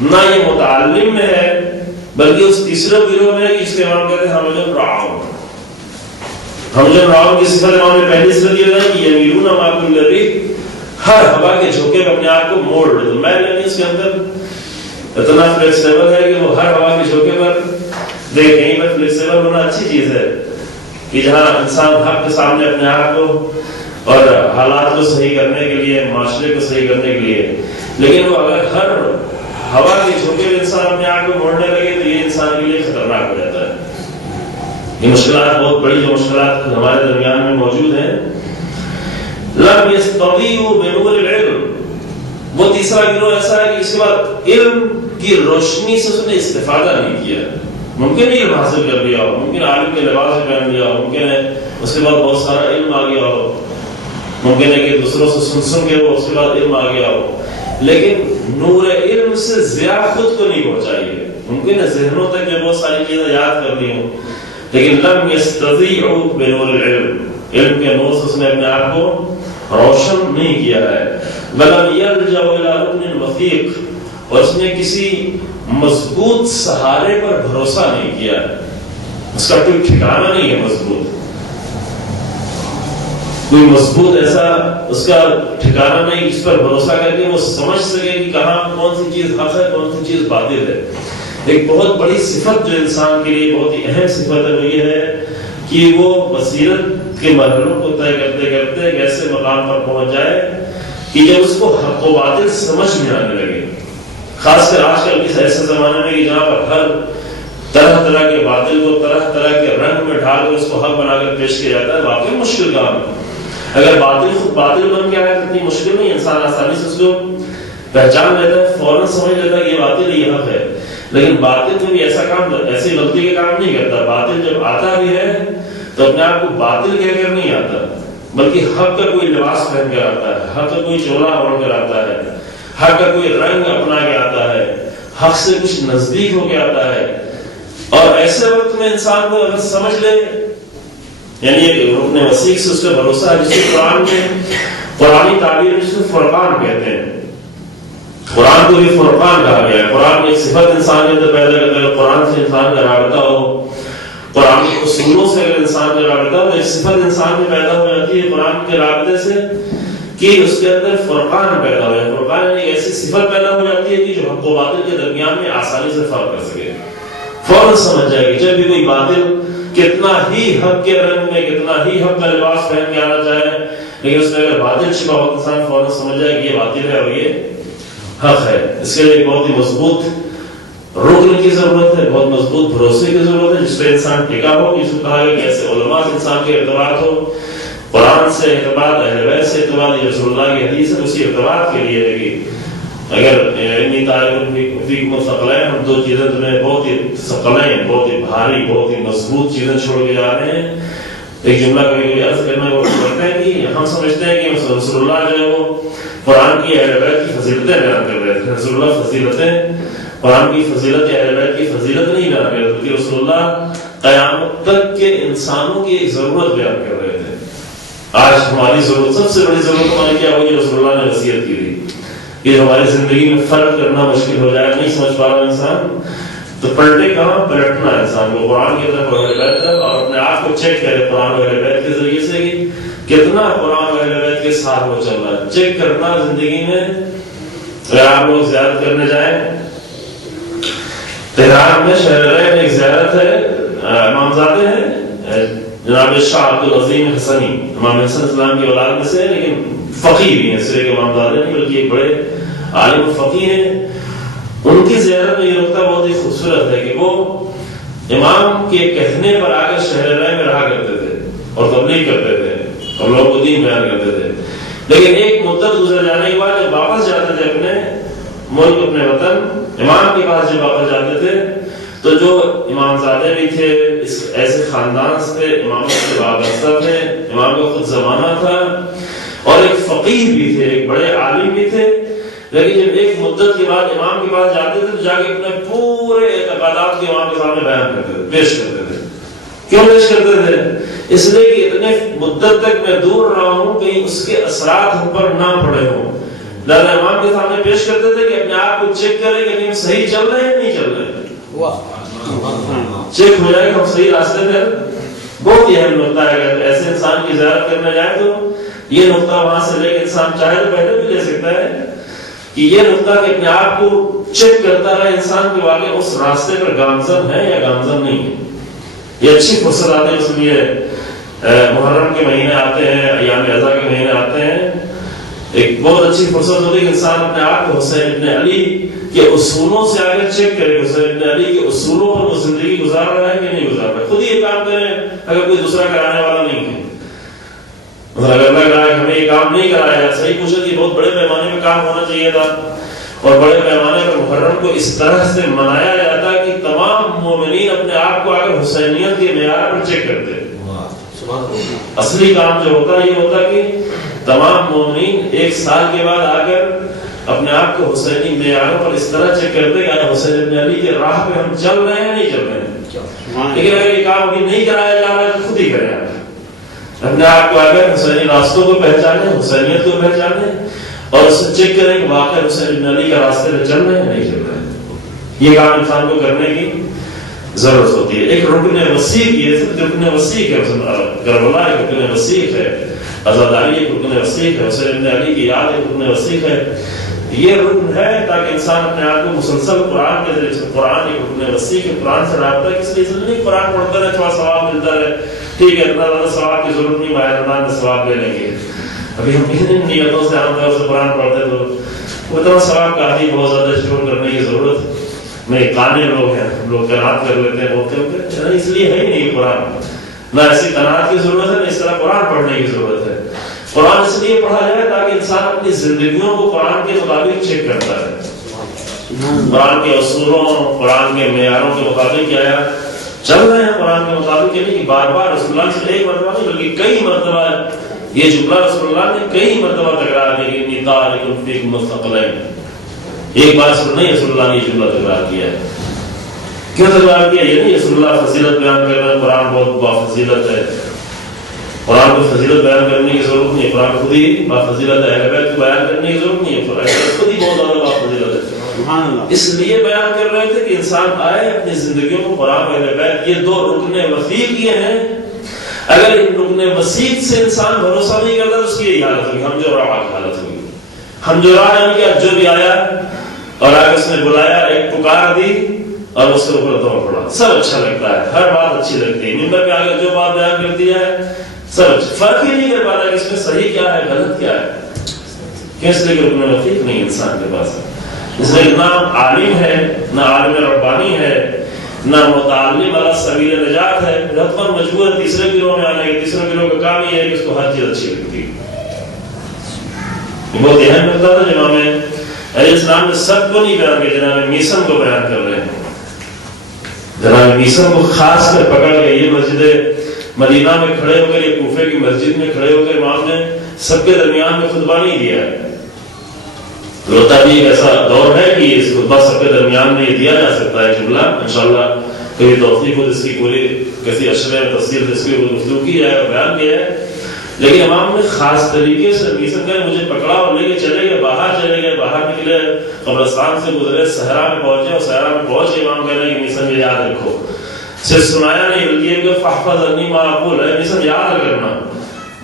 نہ یہ متعلم میں ہے، بلکہ اس تیسرے گروہ میں ہے کہ اس کے نام کہتے ہیں ہمجن راؤ. ہمجن راؤ کی صفت امام نے پہلی صفت یہ ہے کہ یمیلون مع کل ریح، ہر ہوا کے جھونکے میں اپنے آپ کو موڑ لیتے. میں نے اس کے اندر اتنا فلیکسیبل ہے کہ وہ ہر ہوا کے جھونکے پر دیکھ. کہیں پر فلیکسیبل ہونا اچھی چیز ہے کہ جہاں انسان حق کے سامنے اپنے آپ کو اور حالات کو صحیح کرنے کے لیے، معاشرے کو صحیح کرنے کے لیے، لیکن وہ اگر ہر ہوا کے جھونکے میں انسان اپنے آپ کو موڑنے لگے تو یہ انسان کے لیے خطرناک ہو جاتا ہے. یہ مشکلات بہت بڑی جو مشکلات ہمارے درمیان میں موجود ہیں. لم یستطیعوا بنور العلم، وہ تیسرا گروہ ایسا ہے کہ اس کے بعد علم کی روشنی سے اس نے استفادہ نہیں کیا. ممکن ہے علم حاصل کر لیا ہو، ممکن عالم کے لباس میں پہن لیا ہو، ممکن ہے اس کے بعد بہت سارا علم آ گیا ہو، ممکن ہے کہ دوسروں سے سن کے وہ اس کے بعد علم آ گیا ہو، لیکن نور علم سے زیادہ خود کو نہیں پہنچائی. ممکن ہے ذہنوں تک جو بہت ساری چیزیں یاد کر لی ہوں، لیکن لم یستطیعوا بنور العلم، علم کے نور سے اس نے اپنے آپ کو روشن نہیں کیا ہے. ولم یلجأ الی رکن وثیق، اور اس نے کسی مضبوط سہارے پر بھروسہ نہیں کیا. اس کا کوئی ٹھکانہ نہیں ہے مضبوط، کوئی مضبوط ایسا اس کا ٹھکانہ نہیں اس پر بھروسہ کر کے وہ سمجھ سکے کہ کہاں کون سی چیز حق ہے، کون سی چیز باطل ہے. ایک بہت بڑی صفت جو انسان کے لیے بہت ہی اہم صفت ہے وہ یہ ہے کہ وہ بصیرت کے مرحلوں کو طے کرتے کرتے ایک ایسے مقام پر پہنچ جائے کہ جب اس کو حق و باطل سمجھ میں آنے لگے. خاص کر آج کل اس ایسے زمانے میں کہ جہاں پر ہر طرح طرح کے باطل کو طرح طرح کے رنگ میں ڈھال کر اس کو حق بنا کر پیش کیا جاتا ہے. واقعی مشکل کام ہے. اگر باطل خود باطل بن کے آیا تو اتنی مشکل نہیں، انسان آسانی سے اس کو پہچان لیتا ہے، فوراً سمجھ لیتا ہے کہ یہ باطل ہے، یہ حق ہے. لیکن باطل تو بھی ایسا کام، ایسی غلطی کے کام نہیں کرتا. باطل جب آتا بھی ہے تو اپنے آپ کو باطل کہہ کر نہیں آتا، بلکہ حق کا کوئی لباس پہن کر آتا ہے، حق کا کوئی چولا اوڑھ کر آتا ہے، حق کا کوئی رنگ اپنا کے آتا ہے، حق سے کچھ نزدیک ہو کے آتا ہے. اور ایسے وقت میں انسان کو اگر سمجھ لے، یعنی ایک رکن وثیق سے اس کا بھروسہ ہے، جس کو قرآن میں قرآنی تعبیر جس کو فرقان کہتے ہیں. قرآن کو بھی فرقان کہا گیا ہے. قرآن ایک صفت انسان کے اندر پیدا کرتا ہے. قرآن سے انسان کا رابطہ ہو، قرآن کے اصولوں سے اگر انسان کا رابطہ ہو، ایک صفت انسان میں پیدا ہو جاتی ہے قرآن کے رابطے سے کہ اس کے اندر فرقان پیدا ہو جائے. فرقان یعنی ایسی صفت پیدا ہو جاتی ہے کہ جو حق و باطل کے درمیان میں آسانی سے فرق کر سکے. فوراً سمجھ جائے گی جب بھی کوئی باطل کتنا ہی حق کے رنگ میں، کتنا ہی حق کا لباس پہن کے آنا چاہے، لیکن اس میں اگر باطل چھپا ہو انسان فوراً سمجھ جائے کہ یہ باطل ہے اور یہ حق ہے. اس کے لیے ایک بہت ہی مضبوط رکن کی ضرورت ہے، بہت مضبوط بھروسے کی ضرورت ہے جس پہ انسان ٹکا ہو. جس کو کہا گیا کہ ایسے علماء سے انسان کے ارتباط ہو، قرآن سے ارتباط، اہل بیت سے ارتباط، رسول اللہ کی حدیث ہے اسی ارتباط کے لیے ہے کہ اگر انی طالب فیکم ثقلین، ہم دو چیزیں تمہیں بہت ہی ثقلین، بہت ہی بھاری، بہت ہی مضبوط چیزیں چھوڑ کے جا رہے ہیں. ایک جملہ کبھی عرض کرنا وہ کرتے ہیں کہ ہم سمجھتے ہیں کہ رسول اللہ جو ہے وہ قرآن کی اہل بیت کی فضیلتیں بیان کر رہے تھے. رسول اللہ فضیلتیں، قرآن کی فضیلت، اہل بیت کی فضیلت نہیں بیان کر رہے تھے. رسول اللہ قیامت تک کے انسانوں کی ایک ضرورت بیان کر رہے تھے. آج ہماری ضرورت، سب سے بڑی ضرورت ہماری کیا ہوگی؟ رسول اللہ نے وصیت کی تھی کہ ہماری زندگی میں فرق کرنا مشکل ہو جائے، نہیں سمجھ پا رہا انسان تو پلٹے کہاں، پلٹنا ہے انسان کو قرآن کی طرف اہل بیت طرف، اور اپنے آپ کو چیک کرے قرآن و اہل بیت کے ذریعے سے کہ کتنا قرآن و اہل بیت کے ساتھ وہ چل رہا ہے. چیک کرنا زندگی میں. اگر آپ لوگ زیارت کرنے جائیں، تہران میں شہر میں ایک زیارت ہے، امامزادے ہیں جناب شاہ عبد العظیم حسنی، امام حسن اسلام کی اولاد میں سے، لیکن فقیہ بھی ہیں، صرف امامزادے نہیں بلکہ ایک بڑے عالم فقیہ ہیں. ان کی زیارت میں یہ نقطہ بہت ہی خوبصورت ہے کہ وہ امام کے کہنے پر آ کر شہر میں رہا کرتے تھے اور تبلیغ کرتے تھے اور لوگوں کو دین بیان کرتے تھے. لیکن ایک مدت گزر جانے کے بعد جب واپس جاتے تھے اپنے ملک، اپنے وطن، امام کے پاس جب واپس جاتے تھے تو جو امامزادے بھی تھے، اس ایسے خاندان سے امام سے وابستہ تھے، امام کا خود زمانہ تھا، اور ایک فقیہ بھی تھے، ایک بڑے عالم بھی تھے، لیکن جب ایک مدت کے بعد امام کے پاس جاتے تھے تو جا کے اپنے پورے اعتقادات کے امام کے سامنے بیان کرتے تھے، پیش کرتے تھے. کیوں پیش کرتے تھے؟ اس لیے کہ اتنے مدت تک میں دور رہا ہوں کہیں اس کے اثرات ہم پر نہ پڑے ہوں. لہٰذا امام کے سامنے پیش کرتے تھے کہ اپنے آپ کو چیک کریں کہ ہم صحیح چل رہے ہیں نہیں چل رہے ہیں. چیک ہو جائے کہ ہم صحیح راستے پہ. بہت ہی اہم نقطہ ہے. اگر ایسے انسان کی زیارت کرنے جائے تو یہ نقطہ وہاں سے لے کے انسان چاہے تو پہلے بھی لے سکتا ہے، کہ یہ نقطہ کہ اپنے آپ کو چیک کرتا رہے انسان کہ واقعی اس راستے پر گامزن ہے یا گامزن نہیں ہے. یہ اچھی فرصت آتے ہیں، اس لیے محرم کے مہینے آتے ہیں، ایام اضحیٰ کے مہینے آتے ہیں. ایک بہت اچھی فرصت ہوتی ہے کہ انسان اپنے آپ کو حسین ابن علی کے اصولوں سے آگے چیک کرے. حسین ابن علی کے اصولوں پر وہ زندگی گزار رہا ہے کہ نہیں گزار رہا ہے. خود ہی یہ کام کریں اگر کوئی دوسرا کرانے والا نہیں ہے. اگر لگ رہا ہے کہ ہمیں یہ کام نہیں کرایا، صحیح پوچھا کہ بہت بڑے پیمانے میں کام ہونا چاہیے تھا، اور بڑے پیمانے پر محرم کو اس طرح سے منایا جاتا ہے کہ تمام مومنین اپنے آپ کو آگر حسینیت کے معیار پر چیک کرتے ہیں. اصلی کام جو ہوتا ہے یہ ہوتا ہے کہ تمام مومنین ایک سال کے بعد آ کر اپنے آپ کو حسینی معیاروں پر اس طرح چیک کرتے کہ حسین ابن علی کے راہ پہ ہم چل رہے ہیں نہیں چل رہے ہیں. لیکن اگر یہ کام ابھی نہیں کرایا جا رہا ہے تو خود ہی کریں. اپنے آپ کو آگر حسینی راستوں کو پہچانے، حسینیت کو پہچانے، اور اسے چیک کریں کہ واقعی حسین ابن علی کا راستے پہ چل رہے ہیں نہیں چل رہے ہیں. یہ کام انسان کو کرنے کی ضرورت ہوتی ہے. ایک رکن وسیع کی رکن وسیع ہے، کربلا ایک رکن وسیع ہے، عزاداری ایک رکن وسیع ہے، حسین ابن علی کی یاد ایک رکن وسیع ہے. یہ رکن ہے تاکہ انسان اپنے آپ کو مسلسل قرآن کے ذریعے سے، قرآن ایک رکن وسیع ہے، قرآن سے رابطہ کس لیے نہیں قرآن پڑھتا رہے تھوڑا ثواب ملتا رہے، ٹھیک ہے اتنا زیادہ ثواب کی ضرورت نہیں، ماہ رمضان میں ثواب لے لیں گے. ابھی ہم ان نیتوں سے عام طور سے قرآن پڑھتے تو اتنا ثواب کا آدھی بہت زیادہ اسٹور کرنے کی ضرورت نہیں. قانے لوگ ہیں، لوگ قناعت کر لیتے ہیں بولتے ہوتے، اس لیے ہے ہی نہیں قرآن. نہ ایسی قناعت کی ضرورت ہے، نہ اس طرح قرآن پڑھنے کی ضرورت ہے. قرآن اس لیے پڑھا جائے تاکہ انسان اپنی زندگیوں کو قرآن کے مطابق چیک کرتا ہے، قرآن کے اصولوں، قرآن کے معیاروں کے مطابق کیا ہے چل رہے ہیں. قرآن کے مطابق یعنی کہ بار بار رسول اللہ سے ایک مرتبہ نہیں بلکہ کئی مرتبہ یہ جملہ رسول اللہ نے کئی مرتبہ تکرار کیا کہ انی تارک فیکم الثقلین. ایک بار نہیں رسول اللہ نے یہ جملہ تکرار کیا ہے. کیوں تکرار کیا؟ یہ نہیں رسول اللہ فضیلت بیان کر رہے ہیں قرآن بہت بافضیلت ہے، قرآن کو فضیلت بیان کرنے کی ضرورت نہیں ہے، قرآن خود ہی بافضیلت ہے، اہل بیت کو بیان کرنے کی ضرورت نہیں ہے، قرآن خود ہی بہت زیادہ بافضیلت ہے. اس لیے بیان کر رہے تھے کہ انسان آئے اپنی زندگیوں کو قرآن اور اہل بیت یہ دو رکن وسیع کیے ہیں. اگر ان رکن وسیع سے انسان بھروسہ نہیں کرتا تو اس کی یہی حالت ہوگی، ہم جو راہ کی حالت ہوگی. ہم جو راہ یعنی کہ جو بھی آیا اور آگے اس نے بلایا، ایک پکار دی اور اس کے اوپر دوڑ پڑا، سب اچھا لگتا ہے، ہر بات اچھی لگتی ہے، ممبر پہ آگے جو بات بیان کر دیا ہے سب فرق ہی نہیں کر پاتا کہ اس میں صحیح کیا ہے غلط کیا ہے. کس لیے کہ رکن وسیع نہیں انسان کے پاس. اس لیے نہ عالم ہے، نہ عالم ربانی ہے، نہ متعلم علی سبیل نجات ہے، حتماً مجبور ہے تیسرے گروہ میں آنے کے. تیسرے گروہ کا کام یہ ہے کہ اس کو ہر چیز اچھی لگتی ہے. بہت اہم مقدار ہے جناب علیہ السلام نے سب کو نہیں بیان کیا، جناب میسن کو بیان کر رہے ہیں. جناب میسن کو خاص کر پکڑ کے یہ مسجد مدینہ میں کھڑے ہو کر، یہ کوفے کی مسجد میں کھڑے ہو کر امام نے سب کے درمیان میں خطبہ نہیں دیا ہے. ہوتا بھی ایک ایسا دور ہے کہ اس خطبہ سب کے درمیان میں یہ دیا جا سکتا ہے جملہ. انشاءاللہ کبھی توفیق ہو اس کی پوری کسی اشرے میں تفصیل سے اس کی گفتگو کی جائے اور بیان کیا ہے. لیکن امام نے خاص طریقے سے میسن کر مجھے پکڑا اور لے کے چلے گئے، باہر چلے گئے، باہر نکلے، قبرستان سے گزرے، صحرا میں پہنچے اور صحرا میں پہنچ کے امام کہہ رہے ہیں کہ میسن یہ یاد رکھو. صرف سنایا نہیں بلکہ فحفظ انی ما اقول ہے، میسن یاد کرنا،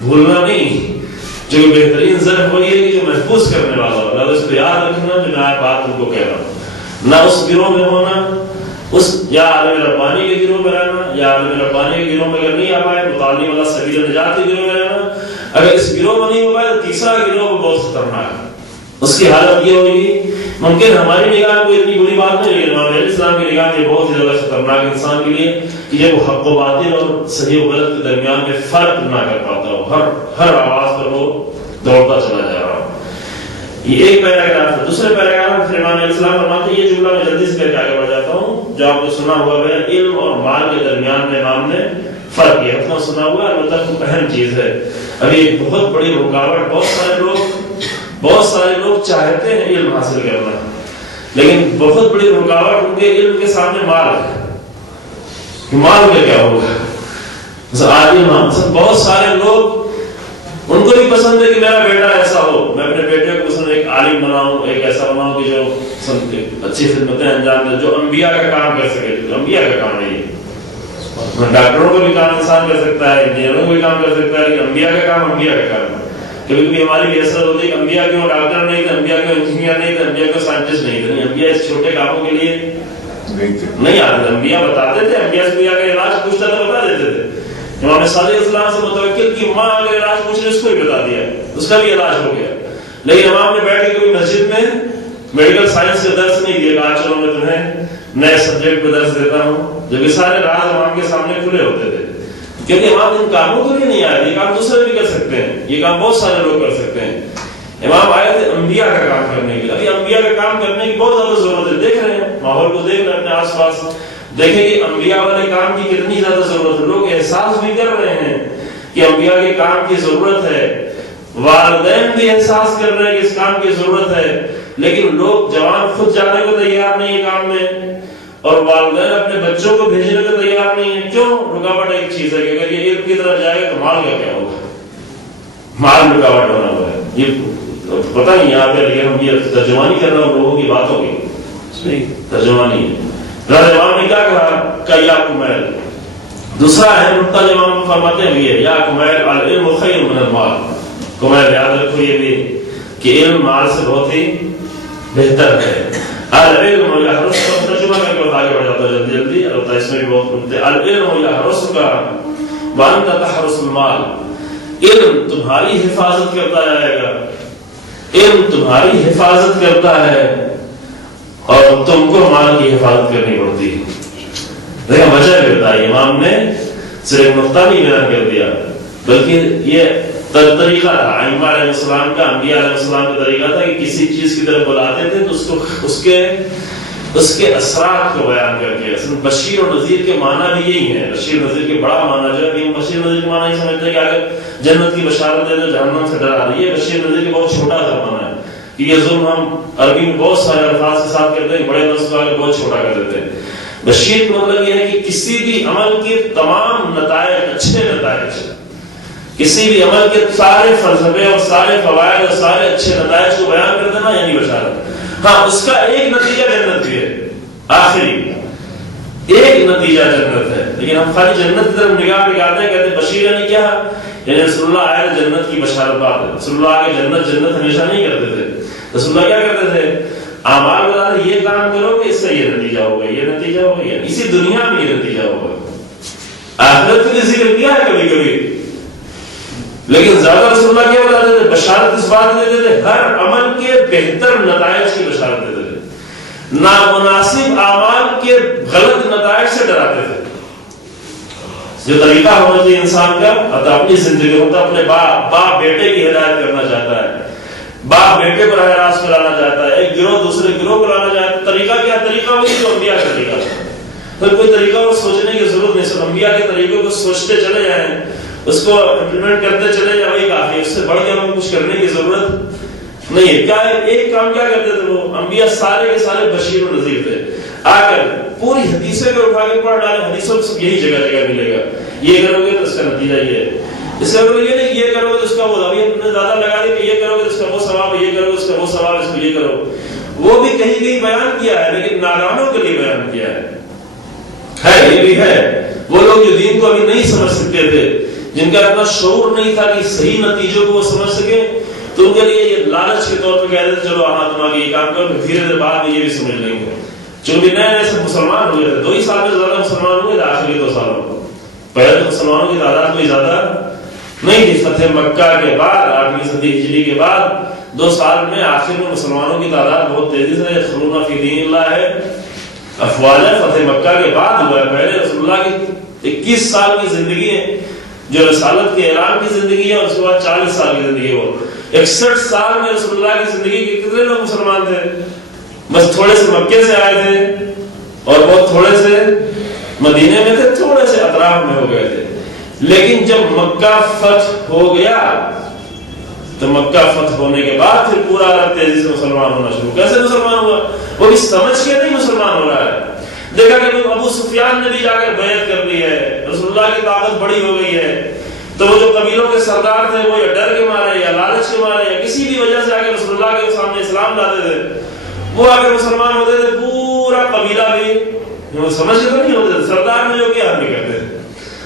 بھولنا نہیں. جو بہترین ضرب وہی ہے کہ جو محفوظ کرنے والا ہو، اس کو یاد رکھنا جو میں بات تم کو کہہ رہا ہوں. نہ اس گروہ میں ہونا، اس یا عالم ربانی کے گروہ میں رہنا، یا عالم ربانی کے گروہ میں اگر نہیں آ پائے متعلم والا سبیل نجات کے گروہ میں رہنا. اگر اس گروہ میں نہیں ہو پائے تو تیسرا گروہ بہت خطرناک ہے. اس کی حالت یہ ہوگی، ممکن ہماری نگاہ میں کوئی اتنی بری بات نہیں ہے، امام علیہ السلام کی نگاہ میں بہت زیادہ خطرناک انسان کے لیے کہ جب وہ حق و باطل اور صحیح و غلط کے درمیان میں فرق نہ کر پاتا ہو، ہر آواز پر وہ دوڑتا چلا جا رہا ہو. یہ ایک پیراگراف ہے. دوسرے پیراگراف میں امام علیہ السلام فرماتے ہیں، یہ جملہ میں جلدی سے کر کے آگے بڑھ جاتا ہوں، جو آپ نے سنا ہوا ہے علم اور مال کے درمیان میں امام نے فرق کیا. اتنا سنا ہوا ہے، البتہ وہ اہم چیز ہے. ابھی ایک بہت بڑی رکاوٹ، بہت سارے لوگ چاہتے ہیں علم حاصل کرنا، لیکن بہت بڑی رکاوٹ ان کے علم کے سامنے مال ہے. مال کا کیا ہوگا؟ بہت سارے لوگ ان کو بھی پسند ہے کہ میرا بیٹا ایسا ہو، میں اپنے بیٹے کو پسند ایک عالم بناؤں، ایک ایسا بناؤں کہ جو اچھی خدمتیں انجام دے، جو انبیاء کا کام کر سکے. انبیاء کا کام ہے یہ. ڈاکٹروں کا بھی کام انسان کر سکتا ہے، انجینئروں کا بھی کام کر سکتا ہے، کہ انبیاء کا کام انبیاء کا کام ہے. کبھی کبھی ہماری بھی حسرت ہوتی ہے کہ انبیاء کیوں ڈاکٹر نہیں تھے، انبیاء کیوں انجینئر نہیں تھے، انبیاء کیوں سائنٹسٹ نہیں تھے؟ انبیاء اس چھوٹے کاموں کے لیے نہیں آتے تھے، انبیاء بتاتے تھے، انبیاء سے کوئی آگے علاج پوچھتا تھا بتا دیتے تھے. امام صادق السلام سے متوکل کی ماں اگر علاج پوچھ رہی اس کو بھی بتا دیا، اس کا بھی علاج ہو گیا. لیکن امام نے بیٹھ کے کوئی مسجد میں میڈیکل سائنس کا درس نہیں دیا کہ آج چلو میں تمہیں نئے سبجیکٹ پہ درس دیتا ہوں، جبکہ سارے راز امام کے سامنے کھلے ہوتے تھے. کیونکہ امام ان کاموں کے لیے نہیں آئے، یہ کام دوسرے بھی کر سکتے ہیں، یہ کام بہت سارے لوگ کر سکتے ہیں. امام آئے تھے انبیاء کا کام کرنے کے لیے. ابھی انبیاء کا کام کرنے کی بہت زیادہ ضرورت ہے. دیکھ رہے ہیں ماحول کو، دیکھ رہے ہیں اپنے آس پاس، دیکھیں کہ انبیاء والے کام کی کتنی زیادہ ضرورت ہے. لوگ احساس بھی کر رہے ہیں کہ انبیاء کے کام کی ضرورت ہے، والدین بھی احساس کر رہے ہیں کہ اس کام کی ضرورت ہے، لیکن لوگ جوان خود جانے کو تیار نہیں ہے کام میں، اور والدین اپنے بچوں کو بھیجنے کو تیار نہیں ہے. کیوں؟ رکاوٹ ایک چیز ہے کہ اگر یہ علم کی طرف جائے گا تو مال کا کیا ہوگا؟ مال رکاوٹ بنا ہوا ہے. یہ پتہ نہیں یہاں پہ، لیکن ہم یہ ترجمانی کر رہے ہیں لوگوں کی باتوں کی، ترجمانی ہے. امام نے کیا کہا کہ یا کمیل، دوسرا اہم نقطہ جو امام فرماتے ہیں یہ ہے یا کمیل العلم خیر من المال. کمیل یاد رکھو یہ بھی کہ علم مال سے بہت ہی بہتر ہے. العلم یحرس کا ترجمہ کر کے آگے بڑھ جاتا ہے جلدی جلدی، اور اس میں بھی بہت نقطے. العلم یحرس کا وانت تحرس المال، علم تمہاری حفاظت کرتا جائے گا، علم تمہاری حفاظت کرتا ہے اور تم کو مال کی حفاظت کرنی پڑتی ہے. دیکھیں وجہ بھی بتائی امام نے، صرف نقطہ نہیں بیان کر دیا بلکہ یہ طریقہ تھا ائمہ علیہ السلام کا، انبیاء علیہ السلام کا طریقہ تھا کہ کسی چیز کی طرف بلاتے تھے تو اس کے اثرات کو بیان کر کے. بشیر اور نذیر کے معنی بھی یہی ہے. بشیر نذیر کے بڑا معنی جو ہے کہ ہم بشیر نذیر کے معنی یہ سمجھتے ہیں کہ اگر جنت کی بشارت دے تو جہنم سے ڈرا رہی ہے. بشیر نذیر کے بہت چھوٹا سا معنی ہے کہ یہ ظلم ہم عربی میں بہت سارے الفاظ کے ساتھ کرتے ہیں، بڑے لفظ کو بہت چھوٹا کر دیتے ہیں. بشیر کا مطلب یہ ہے کہ کسی بھی عمل کے تمام نتائج، اچھے نتائج، کسی بھی عمل کے سارے فلسفے اور سارے فوائد اور سارے اچھے نتائج کو بیان کر دینا یعنی بشارت. ہاں اس کا ایک نتیجہ جنت بھی ہے، آخری ایک نتیجہ جنت ہے. لیکن ہم خالی جنت کی طرف نگاہ دکھاتے ہیں، کہتے ہیں بشیر یعنی کیا؟ یعنی رسول اللہ آئے جنت کی بشارت بات ہے. رسول اللہ آگے جنت ہمیشہ نہیں کرتے تھے. رسول اللہ کیا کرتے تھے؟ اعمال بتا رہے یہ کام کرو کہ اس سے یہ نتیجہ ہوگا، یہ نتیجہ ہوگا، اسی دنیا میں یہ نتیجہ ہوگا. آخرت کا ذکر کیا ہے کبھی کبھی، لیکن زیادہ رسول اللہ کیا بتاتے تھے؟ بشارت اس بات دیتے تھے، ہر عمل کے بہتر نتائج کی بشارت دیتے تھے، نامناسب اعمال کے غلط نتائج سے ڈراتے تھے. جو طریقہ ہونا چاہیے انسان کا اپنی زندگی ہوتا، اپنے باپ بیٹے کی ہدایت کرنا چاہتا ہے، باپ بیٹے کو راہ راست پہ لانا چاہتا ہے، ایک گروہ دوسرے گروہ کو لانا چاہتا ہے. طریقہ کیا؟ طریقہ وہی جو انبیاء کا طریقہ تھا. پھر کوئی طریقہ کو سوچنے کی ضرورت نہیں، صرف انبیاء کے طریقوں کو سوچتے چلے جائیں، اس کو امپلیمنٹ کرتے چلے جائیں، وہی کافی ہے. اس سے بڑھ کے ہمیں کچھ کرنے کی ضرورت نہیں ہے. کیا ایک کام کیا کرتے تھے وہ انبیاء؟ سارے کے سارے بشیر و نذیر تھے. آ کر پوری حدیثیں کو اٹھا کے پڑھ ڈالیں، حدیثوں میں سب یہی جگہ جگہ ملے گا، یہ کرو گے تو اس کا نتیجہ یہ ہے، اس کا یہ نہیں یہ کرو گے تو اس کا وہ. ابھی ہم نے زیادہ لگا دی کہ یہ کرو گے تو اس کا وہ ثواب ہے، یہ کرو گے اس کا وہ ثواب ہے، اس کو یہ کرو. وہ بھی کہیں کہیں بیان کیا ہے لیکن نادانوں کے لیے بیان کیا ہے. یہ بھی ہے وہ لوگ جو دین کو ابھی نہیں سمجھ سکتے تھے، جن کا اتنا شعور نہیں تھا کہ صحیح نتیجوں کو وہ سمجھ سکے، تو ان کے لیے یہ لالچ کے طور پہ کہتے تھے چلو ہاں تم آگے یہ کام کرو، دھیرے دھیرے بعد میں یہ بھی سمجھ لیں گے. چونکہ نئے نئے سے مسلمان ہوئے تھے، 2 ہی سال میں زیادہ مسلمان ہوئے تھے آخری 2 سالوں میں. پہلے تو مسلمانوں کی تعداد کوئی زیادہ نہیں تھی. فتح مکہ کے بعد 8ویں صدی ہجری کے بعد 2 سال میں آخر میں مسلمانوں کی تعداد بہت تیزی سے یدخلون فی دین اللہ ہے افواجا. فتح مکہ کے بعد ہوا ہے. پہلے رسول اللہ کی 21 سال کی زندگی ہے جو رسالت کے اعلان کی زندگی ہے، اور اس کے بعد 40 سال کی زندگی. وہ 61 سال میں رسول اللہ کی زندگی کے کتنے لوگ مسلمان تھے؟ بس تھوڑے سے مکے سے آئے تھے اور بہت تھوڑے سے مدینے میں تھے، تھوڑے سے اطراف میں ہو گئے تھے. لیکن جب مکہ فتح ہو گیا تو مکہ فتح ہونے کے بعد پھر پورا عرب تیزی سے مسلمان ہونا شروع. کیسے مسلمان ہوا؟ وہ بھی سمجھ کے نہیں مسلمان ہو رہا ہے. دیکھا کہ ابو سفیان نے بھی جا کر بیعت کر لی ہے، رسول اللہ کی طاقت بڑی ہو گئی ہے، تو وہ جو قبیلوں کے سردار تھے وہ یا ڈر کے مارے یا لالچ کے مارے یا کسی بھی وجہ سے آ کے رسول اللہ کے سامنے اسلام لاتے تھے. وہ آ کے مسلمان ہوتے تھے، پورا قبیلہ بھی سمجھ کے نہیں ہوتے تھے. سردار نے جو کیا ہم بھی کرتے تھے،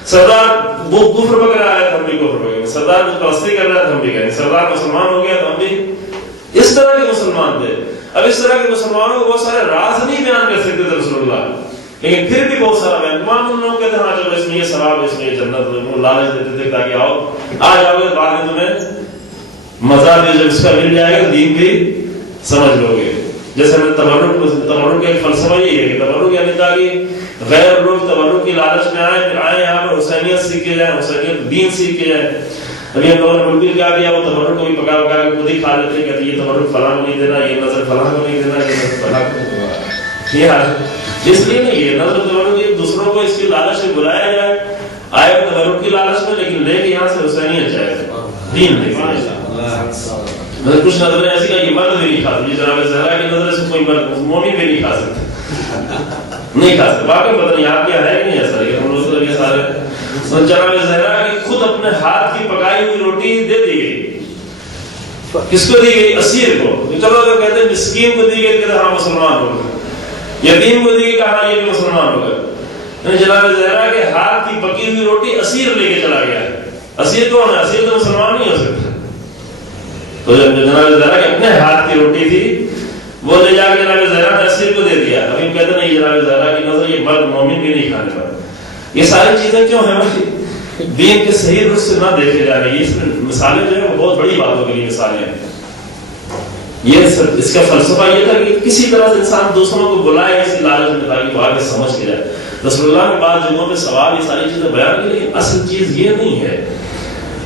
سردار کفر پکڑا ہے ہم بھی کفر پکڑے. سردار کو پرستی کر رہا ہے تو ہم بھی کریں گے، سردار مسلمان ہو گیا تو ہم بھی اس طرح کے مسلمان تھے۔ اب اس طرح کے مسلمانوں کو بہت سارے راز نہیں بیان کر سکتے تھے رسول اللہ، لیکن پھر بھی بہت سارا بیان تمام ان لوگوں کہتے ہیں ہاں چلو اس میں یہ ثواب، اس میں یہ جنت، لالچ دیتے تھے تاکہ آؤ آ جاؤ گے، بعد میں تمہیں مزہ بھی جب اس کا مل جائے گا دین بھی سمجھ لو گے۔ جیسے ہمیں تبرک کا ایک فلسفہ یہی ہے کہ تبرک یعنی تاکہ غیر لوگ تبرک کی لالچ میں آئے، پھر آئے یہاں پر حسینیت سیکھ کے جائیں، حسینیت دین سیکھ کے جائیں۔ ابھی ہم لوگوں نے بالکل کیا کیا، وہ تبرک کو بھی پکا پکا کے خود ہی کھا لیتے ہیں، کہتے یہ تبرک فلاں کو نہیں دینا، یہ نظر فلاں کو نہیں دینا، یہ نظر فلاں کو نہیں دینا۔ یہ حال اس لیے نہیں ہے نظر تبرک یہ دوسروں کو اس کی لالچ سے بلایا جائے، آئے تبرک کی لالچ میں، لیکن لے کے یہاں سے حسینیت جائے، دین نہیں۔ مطلب کچھ نظریں ایسی کہ یہ مرد بھی نہیں کھا سکتے، جناب زہرا کی نظر سے کوئی مرد مومن بھی نہیں کھا سکتے، نہیں کھا سکتے۔ واقعی پتہ نہیں آپ کیا ہے کہ نہیں ایسا، لیکن ہم لوگ یہ سارے جناب زہرا کی خود اپنے ہاتھ کی پکائی ہوئی روٹی دے دی گئی، کس کو دی گئی؟ اسیر کو۔ چلو اگر کہتے ہیں مسکین کو دی گئی کہتے ہاں مسلمان ہو گئے، یتیم کو دی گئی کہا یہ بھی مسلمان ہو گئے۔ جناب زہرا کے ہاتھ کی پکی ہوئی روٹی اسیر لے کے چلا گیا ہے۔ اسیر کون ہے؟ اسیر تو مسلمان نہیں ہو سکتا۔ تو جب جناب زہرا کے اپنے ہاتھ کی روٹی تھی وہ لے جا کے جناب زہرا نے اسیر کو دے دیا۔ ابھی ہم کہتے نہیں جناب زہرا کی نظر یہ مرد مومن بھی نہیں کھانے والا۔ یہ ساری چیزیں کیوں ہیں بھائی؟ دین کے صحیح رخ سے نہ دیکھے جا رہی، اس میں مثالیں جو ہیں وہ بہت بڑی باتوں کے لیے مثالیں ہیں۔ یہ اس کا فلسفہ یہ تھا کہ کسی طرح سے انسان دوسروں کو بلائے اس لالچ میں تاکہ وہ آگے سمجھ کے جائے۔ رسول اللہ نے بعض جگہوں پہ ثواب یہ ساری چیزیں بیان کی، لیکن اصل چیز یہ نہیں ہے۔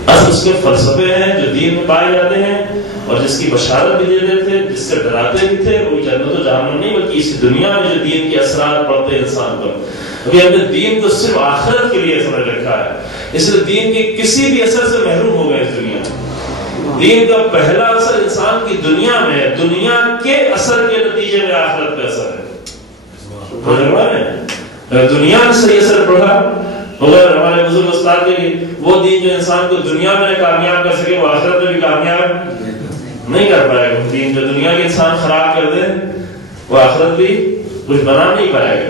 اصل اس کے فلسفے ہیں جو دین میں پائے جاتے ہیں اور جس کی بشارت بھی دیتے تھے، جس سے ڈراتے بھی تھے، وہ جنت و جہنم نہیں بلکہ اس دنیا میں جو دین کے اثرات پڑتے ہیں انسان پر۔ ابھی ہم نے دین کو صرف آخرت کے لیے سمجھ رکھا ہے، اس لیے دین کے کسی بھی اثر سے محروم ہو گئے اس دنیا میں۔ دین کا پہلا اثر انسان کی دنیا میں ہے، دنیا کے اثر کے نتیجے میں آخرت کا اثر ہے۔ دنیا میں صحیح اثر پڑا مگر ہمارے بزرگ استاد کے لیے وہ دین جو انسان کو دنیا میں کامیاب کر سکے وہ آخرت میں بھی کامیاب نہیں کر پائے گا۔ دین جو دنیا کے انسان خراب کر دے وہ آخرت بھی کچھ بنا نہیں پائے گا۔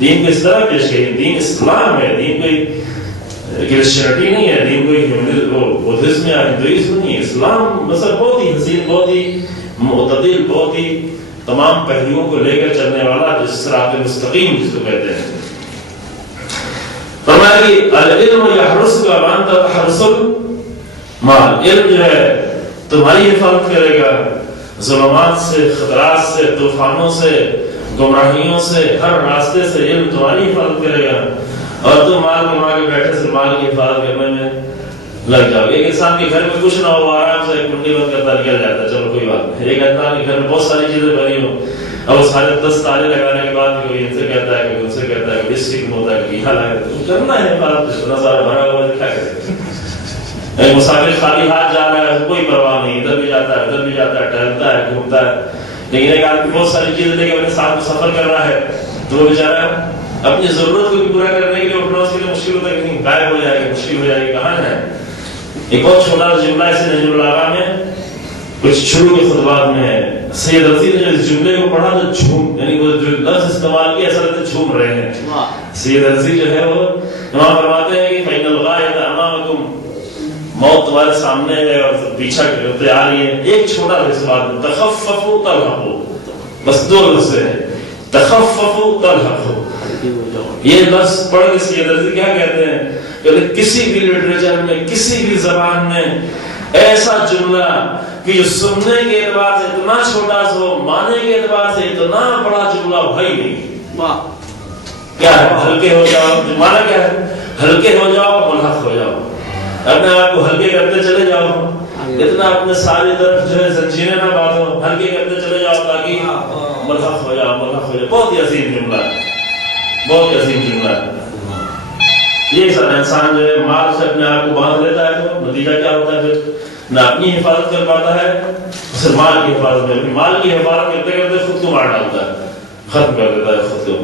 دین کو اس طرح پیش کریں، دین اسلام ہے، دین کوئی کرسچینٹی نہیں ہے، دین کوئی بدھزم یا ہندوئزم نہیں ہے۔ اسلام مثلا بہت ہی حسین، بہت ہی معتدل، بہت ہی تمام پہلوؤں کو لے کر چلنے والا، جس صراط مستقیم جس کو کہتے ہیں۔ فرمایا کہ العلم یحرسک وانت تحرس المال، علم جو ہے تمہاری حفاظت کرے گا ظلمات سے، خطرات سے، طوفانوں سے، گمراہیوں سے، ہر راستے سے علم تمہاری حفاظت کرے گا، اور تم مال کما کے بیٹھے سے مال کی حفاظت کرنے میں لگ جاؤ۔ ایک انسان کے گھر میں کچھ نہ ہو، آرام سے ایک کنڈی بند کرتا نکل جاتا ہے، چلو کوئی بات نہیں۔ ایک انسان کے گھر میں بہت ساری چیزیں بنی ہو، اب وہ سارے 10 تالے لگانے کے بعد کوئی ان سے کہتا ہے، کوئی ان سے کہتا ہے، کوئی اس فکر ہوتا ہے کہ یہاں لگا تو کرنا ہے، اتنا سارا بھرا ہوا ہے، کیا کرے؟ ایک مسافر خالی ہاتھ جا رہا ہے، کوئی پرواہ نہیں، ادھر بھی جاتا ہے ادھر بھی جاتا ہے، ٹہلتا ہے گھومتا ہے۔ لیکن ایک آدمی بہت ساری چیزیں لے کے اپنے ساتھ میں سفر کر رہا ہے تو وہ بیچارہ اپنی ضرورت کو بھی پورا کرنے کے لیے اٹھنا اس کے لیے مشکل ہوتا ہے، کہیں غائب ہو جائے گا، مشکل ہو جائے گی، کہاں ہے۔ ایک بہت چھوٹا جملہ اسے نجم الآغا میں کچھ شروع کے خطبات میں ہے، سید رضی نے جو اس جملے کو پڑھا تو جھوم، یعنی وہ جو لفظ استعمال کیا ایسا لگتا ہے جھوم رہے ہیں۔ سید رضی جو ہے وہ امام فرماتے ہیں کہ فإن الغایۃ امامکم، موت تمہارے سامنے ہے اور پیچھا کرتے آ رہی ہے۔ ایک چھوٹا سا بات، تخففوا تلحقوا، بس 2 لفظ ہیں، تخففوا تلحقوا۔ یہ لفظ پڑھ کے سید رضی کیا کہتے ہیں کہ کسی بھی لٹریچر میں، کسی بھی زبان میں ایسا جملہ کہ جو سننے کے اعتبار سے اتنا چھوٹا سا ہو، معنی کے اعتبار سے اتنا بڑا جملہ بھائی نہیں۔ کیا ہے؟ ہلکے ہو جاؤ، معنی کیا ہے؟ ہلکے ہو جاؤ، ملحق ہو جاؤ، اپنے آپ کو ہلکے کرتے چلے جاؤ، اتنا اپنے ساری طرف جو ہے زنجیریں نہ باندھو، ہلکے کرتے چلے جاؤ تاکہ ملحق ہو جاؤ، ملحق ہو جاؤ۔ بہت ہی عظیم جملہ ہے، بہت ہی عظیم جملہ ہے۔ یہ سب انسان جو ہے مال سے اپنے آپ کو باندھ لیتا ہے تو نتیجہ کیا ہوتا ہے؟ پھر نہ اپنی حفاظت کر پاتا ہے، صرف مال کی حفاظت میں، مال کی حفاظت کرتے کرتے خود کو مار ڈالتا ہے، ختم کر دیتا ہے خود کو۔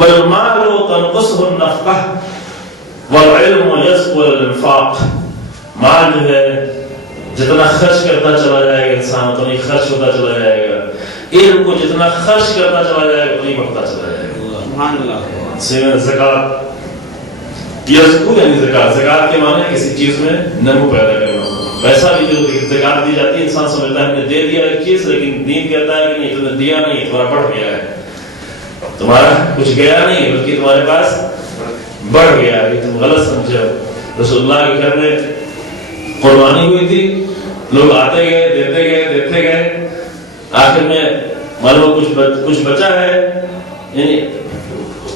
والمال تنقصه النفقہ والعلم یسقل الانفاق، مال جو ہے جتنا خرچ کرتا چلا جائے گا انسان اتنا ہی خرچ ہوتا چلا جائے گا، علم کو جتنا خرچ کرتا چلا جائے گا اتنا ہی بڑھتا چلا جائے گا۔ سبحان اللہ۔ زکوٰۃ یزکو یعنی زکات، زکات کے معنی ہے کسی چیز میں نمو پیدا کرنا. ویسا بھی جو زکات دی جاتی ہے انسان سمجھتا ہے ہم نے دے دیا ایک چیز، لیکن دین کہتا ہے کہ نہیں تم نے دیا نہیں، تمہارا بڑھ گیا ہے، تمہارا کچھ گیا نہیں بلکہ تمہارے پاس بڑھ گیا ہے، تم غلط سمجھے ہو. رسول اللہ کے گھر میں قربانی ہوئی تھی، لوگ آتے گئے دیتے گئے، آخر میں معلوم کچھ بچا ہے، یعنی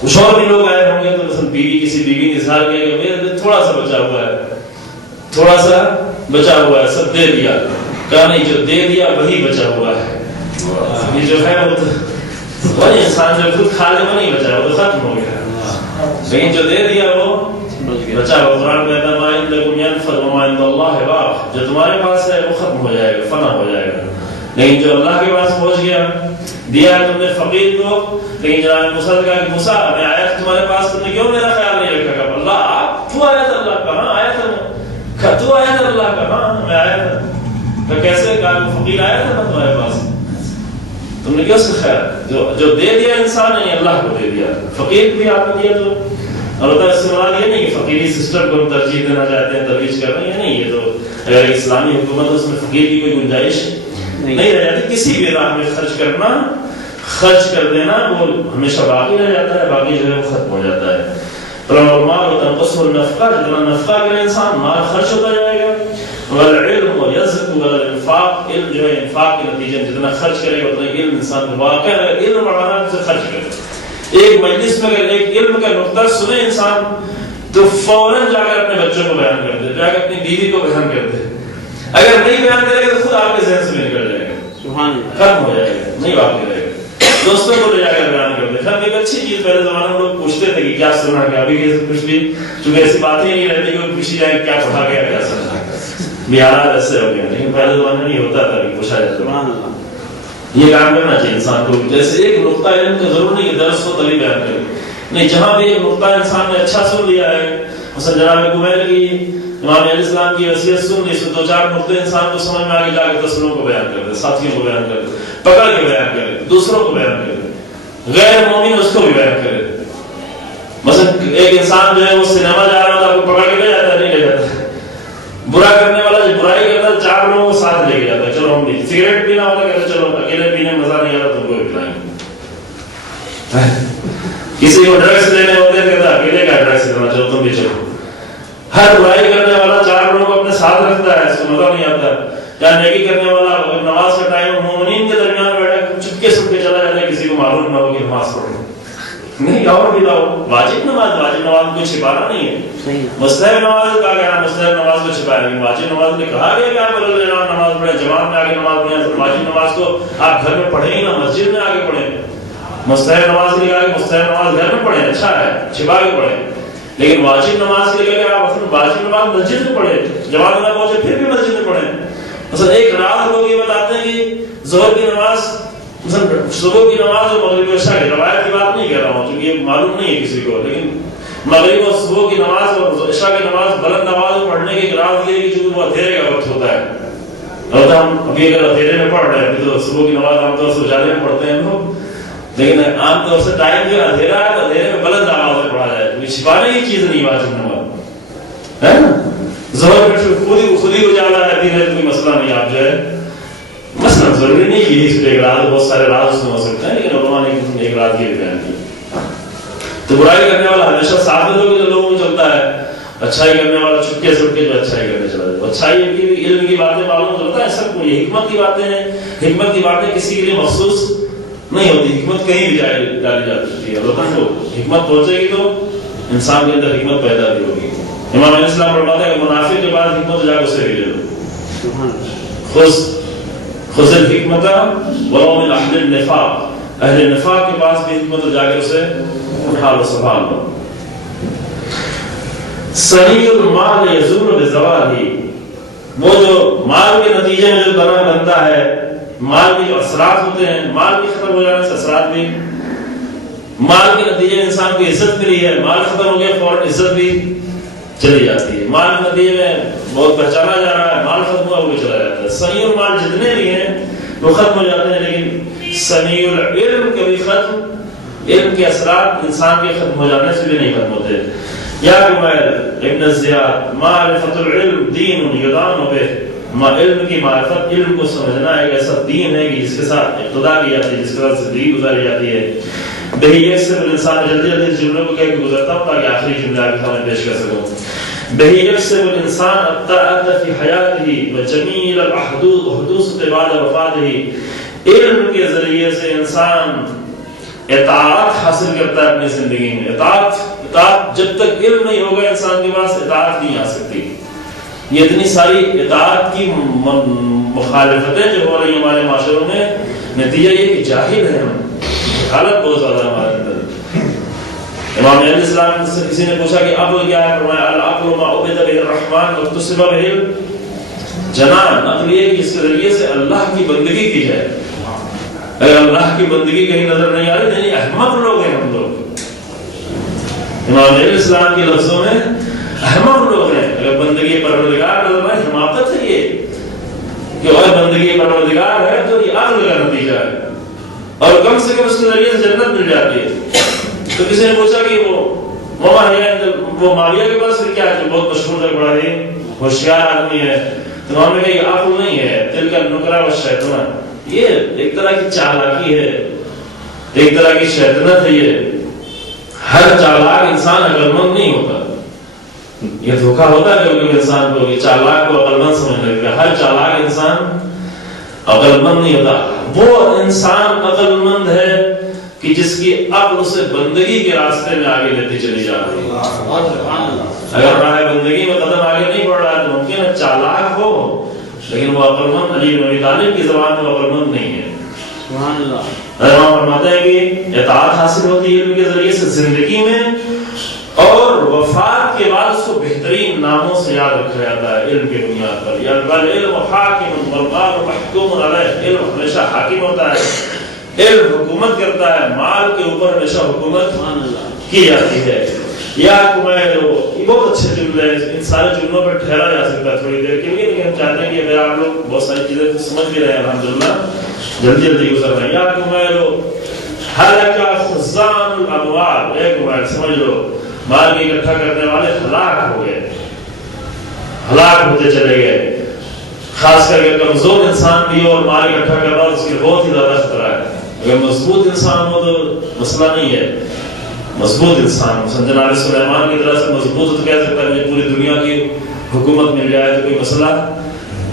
کچھ اور بھی لوگ آئے ہوں گے تو مثلا بیوی کسی بیوی نے اظہار کیا کہ میرے تھوڑا سا بچا ہوا ہے، سب دے دیا. کہا نہیں، جو دے دیا وہی بچا ہوا ہے. یہ جو ہے وہ تو وہی انسان جو خود کھا لے وہ نہیں بچا، وہ تو ختم ہو گیا، لیکن جو دے دیا وہ بچا ہوا. قرآن کہتا ہے ما عندکم ينفد وما عند اللہ باق، جو تمہارے پاس ہے وہ ختم ہو جائے گا، فنا ہو جائے گا، لیکن جو اللہ کے پاس پہنچ گیا، دیا ہے تم نے فقیر کو. لیکن جناب موسیٰ نے کہا کہ موسیٰ میں آیا تھا تمہارے پاس، تم نے کیوں میرا خیال نہیں رکھا؟ کہ اللہ تو آیا تھا، اللہ کا ہاں آیا تھا، تو آیا تھا اللہ کا ہاں میں آیا تھا. تو کیسے کہا کہ فقیر آیا تھا نا تمہارے پاس، تم نے کیوں اس کا خیال؟ جو دے دیا انسان نے اللہ کو دے دیا، فقیر بھی آپ نے دیا. تو البتہ اس سے مراد یہ نہیں کہ فقیری سسٹم کو ہم ترجیح دینا چاہتے ہیں، ترویج کر رہے ہیں، نہیں. یہ تو اگر اسلامی حکومت اس میں فقیر کی کوئی گنجائش نہیں رہ جاتی. کسی بھی راہ میں خرچ کر دینا وہ ہمیشہ باقی رہ جاتا ہے، باقی جو ہے وہ ختم ہو جاتا ہے. مال و تنقص النفقہ، جتنا نفقہ کرے انسان مال خرچ ہوتا جائے گا. والعلم یزکو والانفاق، علم جو ہے انفاق کے نتیجے میں جتنا خرچ کرے گا اتنا علم انسان کو واقع ہے. علم بڑھانا سے خرچ کرے. ایک مجلس میں اگر ایک علم کا نقطہ سنے انسان تو فوراً جا کر اپنے بچوں کو بیان کر دے، جا کر اپنی بیوی کو بیان کر دے. اگر نہیں بیان کرے گا تو خود آپ کے ذہن سے نکل جائے گا، ختم ہو جائے گا، نہیں واقع رہے گا. دوستوں کو لے جا کر بیان کر دے. خیر ایک اچھی چیز، پہلے زمانے میں لوگ پوچھتے تھے کہ کیا سنا گیا، ابھی کچھ بھی چونکہ ایسی باتیں نہیں رہتی کہ پوچھی جائے کیا پڑھا گیا کیا سنا. بہار ایسے ہو گیا، لیکن پہلے زمانے میں نہیں ہوتا تھا کہ پوچھا جاتا. یہ کام کرنا چاہیے انسان کو. جیسے ایک نقطہ علم کا ضرور نہیں کہ درس کو تبھی بیان کرے، نہیں، جہاں بھی ایک نقطہ انسان نے اچھا سن لیا ہے، مثلا جناب کمیل کی امام علیہ السلام کی وصیت سن لی، دو چار نقطے انسان کو سمجھ میں آگے جا کے دوسروں کو بیان کر دے، ساتھیوں کو بیان کر دے، پکڑ کے بیان کر دے، دوسروں کو بیان کر دے، غیر مومن اس کو بھی بیان کرے. مثلا ایک انسان جو ہے وہ سنیما جا رہا ہوتا ہے، پکڑ کے لے جاتا ہے، نہیں لے جاتا. برا کرنے والا جو برائی کرتا ہے چار لوگوں کو ساتھ لے کے جاتا ہے، چلو ہم بھی. سگریٹ پینا ہوتا ہے، کہتے چلو اکیلے پینے میں مزہ نہیں آتا، تم کو بھی پلائیں گے. کسی کو ڈرگس لینے ہوتے ہیں، کہتا ہے اکیلے کا ڈرگس لینا، چلو تم بھی چلو. ہر برائی کرنے والا چار لوگوں کو اپنے ساتھ رکھتا ہے، اس کو مزہ نہیں آتا. یا نیکی کرنے والا نماز کا ٹائم مومنین کے درمیان بیٹھا چپکے چپکے چلا جاتا ہے، کسی کو معلوم نہ ہو کہ نماز پڑھو. نہیں، اور بھی لاؤ. واجب نماز کو چھپانا نہیں ہے. مستحب نماز کا کہنا مستحب نماز کو چھپایا نہیں. واجب نماز نے کہا گیا کہ آپ نماز پڑھیں، جماعت میں آگے نماز پڑھیں. واجب نماز کو آپ گھر میں پڑھیں ہی نہ، مسجد میں آگے پڑھیں. مستحب نماز کے لیے کہا کہ مستحب نماز گھر میں پڑھیں، اچھا ہے، چھپا کے پڑھیں. لیکن واجب نماز کے لیے کہ آپ واجب نماز مسجد میں پڑھیں، جماعت میں نہ پہنچے پھر بھی مسجد میں پڑھیں. مثلا ایک رات لوگ یہ بتاتے ہیں کہ ظہر کی نماز، مثلا صبح کی نماز اور مغرب و عشاء کی، روایت کی بات نہیں کر رہا ہوں کیونکہ یہ معلوم نہیں ہے کسی کو، لیکن مغرب اور صبح کی نماز اور عشاء کی نماز بلند نماز پڑھنے کی راز یہ ہے کہ چونکہ وہ اندھیرے کا وقت ہوتا ہے. اور ہم ابھی اگر اندھیرے میں پڑھ رہے ہیں، ابھی تو صبح کی نماز عام طور سے اجالے میں پڑھتے ہیں لوگ، لیکن عام طور سے ٹائم جو اندھیرا ہے تو اندھیرے میں بلند نماز پڑھا جائے. چھپانے کی چیز نہیں واجب نماز ہے نا. ظہر میں خود ہی اجالا رہتی ہے، کوئی مسئلہ نہیں. آپ جو ہے مثلا ضروری نہیں کہ اس ایک رات، بہت سارے راز اس میں ہو سکتے ہیں، لیکن علماء نے ایک رات کی بیان کی. تو برائی کرنے والا ہمیشہ ساتھ میں لوگوں میں چلتا ہے، اچھائی کرنے والا چھپکے چھپکے جو اچھائی کرنے چلا جاتا ہے. اچھائی کی علم کی باتیں معلوم چلتا ہے سب کو. یہ حکمت کی باتیں ہیں، حکمت کی باتیں کسی کے لیے مخصوص نہیں ہوتی. حکمت کہیں بھی ڈالی جاتی ہے. البتہ جو حکمت پہنچے گی تو انسان کے اندر حکمت پیدا بھی ہوگی. امام علیہ السلام فرماتا ہے کہ منافق کے بعد حکمت جا کے اسے بھی لے لو. خذ الحکمت ولو من اہل النفاق، اہل نفاق کے پاس بھی حکمت جا کے اسے اٹھا لو، سنبھال لو. صحیح المال یزول بزوالہ، وہ جو مال کے نتیجے میں جو بنتا ہے، مال کے جو اثرات ہوتے ہیں، مال بھی ختم ہو جانے سے اثرات بھی. مال کے نتیجے میں انسان کو عزت ملی ہے، مال ختم ہو گیا فوراً عزت بھی چلی جاتی ہے. مال کے نتیجے میں بہت پہچانا جا رہا ہے، مال ختم ہوا وہ بھی چلا جاتا ہے. صحیح المال جتنے بھی ہیں وہ ختم ہو جاتے ہیں، لیکن صحیح العلم کبھی ختم، علم کے اثرات انسان کے ختم ہو جانے سے بھی نہیں ختم ہوتے. یا کمال ابن زیاد معرفت العلم دین یدان بہ، علم کی معرفت، علم کو سمجھنا ایک ایسا دین ہے کہ جس کے ساتھ اقتدا کی جاتی ہے، جس کے ساتھ زندگی گزاری جاتی ہے. بہی یکسب الانسان، جلدی جلدی اس جملے کو کہہ کے گزرتا ہوں تاکہ آخری جملہ آپ کے سامنے پیش کر سکوں. بہی یکسب الانسان الطاعت فی حیاتہ وجمیل الحدود حدوث بعد وفاتہ. علم کے ذریعے سے انسان اطاعت حاصل کرتا ہے اپنی زندگی میں. اطاعت جب تک علم نہیں ہوگا انسان کے پاس اطاعت نہیں آ سکتی. یہ اتنی ساری اطاعت کی مخالفتیں جو ہو رہی ہیں ہمارے معاشروں میں، نتیجہ یہ کہ جاہل ہیں ہم، حالت بہت زیادہ ہمارے اندر. امام علیہ السلام سے کسی نے پوچھا کہ عقل کیا ہے؟ فرمایا العقل ما عبد به الرحمن واکتسب به الجنان. عقل یہ کہ جس کے ذریعے سے اللہ کی بندگی کی جائے. اگر اللہ کی بندگی کہیں نظر نہیں آ رہی یعنی احمق لوگ ہیں ہم لوگ. امام علیہ السلام کے لفظوں میں احمق لوگ ہیں. اگر بندگی پروردگار نظر آئے حماقت ہے یہ کہ اگر بندگی پروردگار ہے تو یہ عقل کا نتیجہ ہے اور کم سے کم اس کے ذریعے سے جنت مل جاتی ہے. تو کسی نے پوچھا کہ وہ معاویہ کے پاس کیا ہے جو بہت مشہور ہے، بڑا ہی ہوشیار آدمی ہے. تو انہوں نے کہا یہ عقل نہیں ہے، دل کا نکرا و شیطان. یہ ایک طرح کی چالاکی ہے، ایک طرح کی شیطنت ہے. یہ ہر چالاک انسان عقلمند نہیں ہوتا. یہ دھوکا ہوتا ہے کہ انسان کو یہ چالاک کو عقلمند سمجھنے لگتا. ہر چالاک انسان عقلمند نہیں ہوتا. وہ انسان عقلمند ہے کہ جس کی عقل اسے بندگی کے راستے میں آگے لیتی چلی جا رہی ہے. اگر راہ بندگی میں قدم آگے نہیں بڑھ رہا ہے تو ممکن ہے چالاک ہو لیکن وہ عقلمند علی بن ابی طالب کی زبان میں عقلمند نہیں ہے. سبحان اللہ. امام فرماتے ہیں کہ اطاعت حاصل ہوتی ہے علم کے ذریعے سے زندگی میں، اور وفات کے بعد اس کو بہترین ناموں سے یاد رکھا جاتا ہے علم کی بنیاد پر. یا العلم حاکم والمال محکوم علیہ. علم ہمیشہ حاکم ہوتا ہے، علم حکومت کرتا ہے، مال کے اوپر ہمیشہ حکومت کی جاتی ہے. یا یہ بہت اچھے جملے ہیں، ان سارے جملوں پر ٹھہرا جا سکتا ہے تھوڑی دیر کے لیے، لیکن ہم چاہتے ہیں کہ اگر آپ لوگ بہت ساری چیزیں سمجھ بھی رہے ہیں الحمدللہ، جلدی جلدی گزر رہے ہیں. یا ہلک خزان الاموال. ایک موبائل سمجھ لو مال کو اکٹھا کرنے والے ہلاک ہو گئے، ہلاک ہوتے چلے گئے. خاص کر کے کمزور انسان بھی اور مال اکٹھا کر رہا اس کے بہت ہی زیادہ خطرہ ہے. اگر مضبوط انسان ہو تو مسئلہ نہیں ہے. مضبوط انسان جناب سلیمان کی طرح سے مضبوط تو کہہ سکتا ہے پوری دنیا کی حکومت مل جائے تو کوئی مسئلہ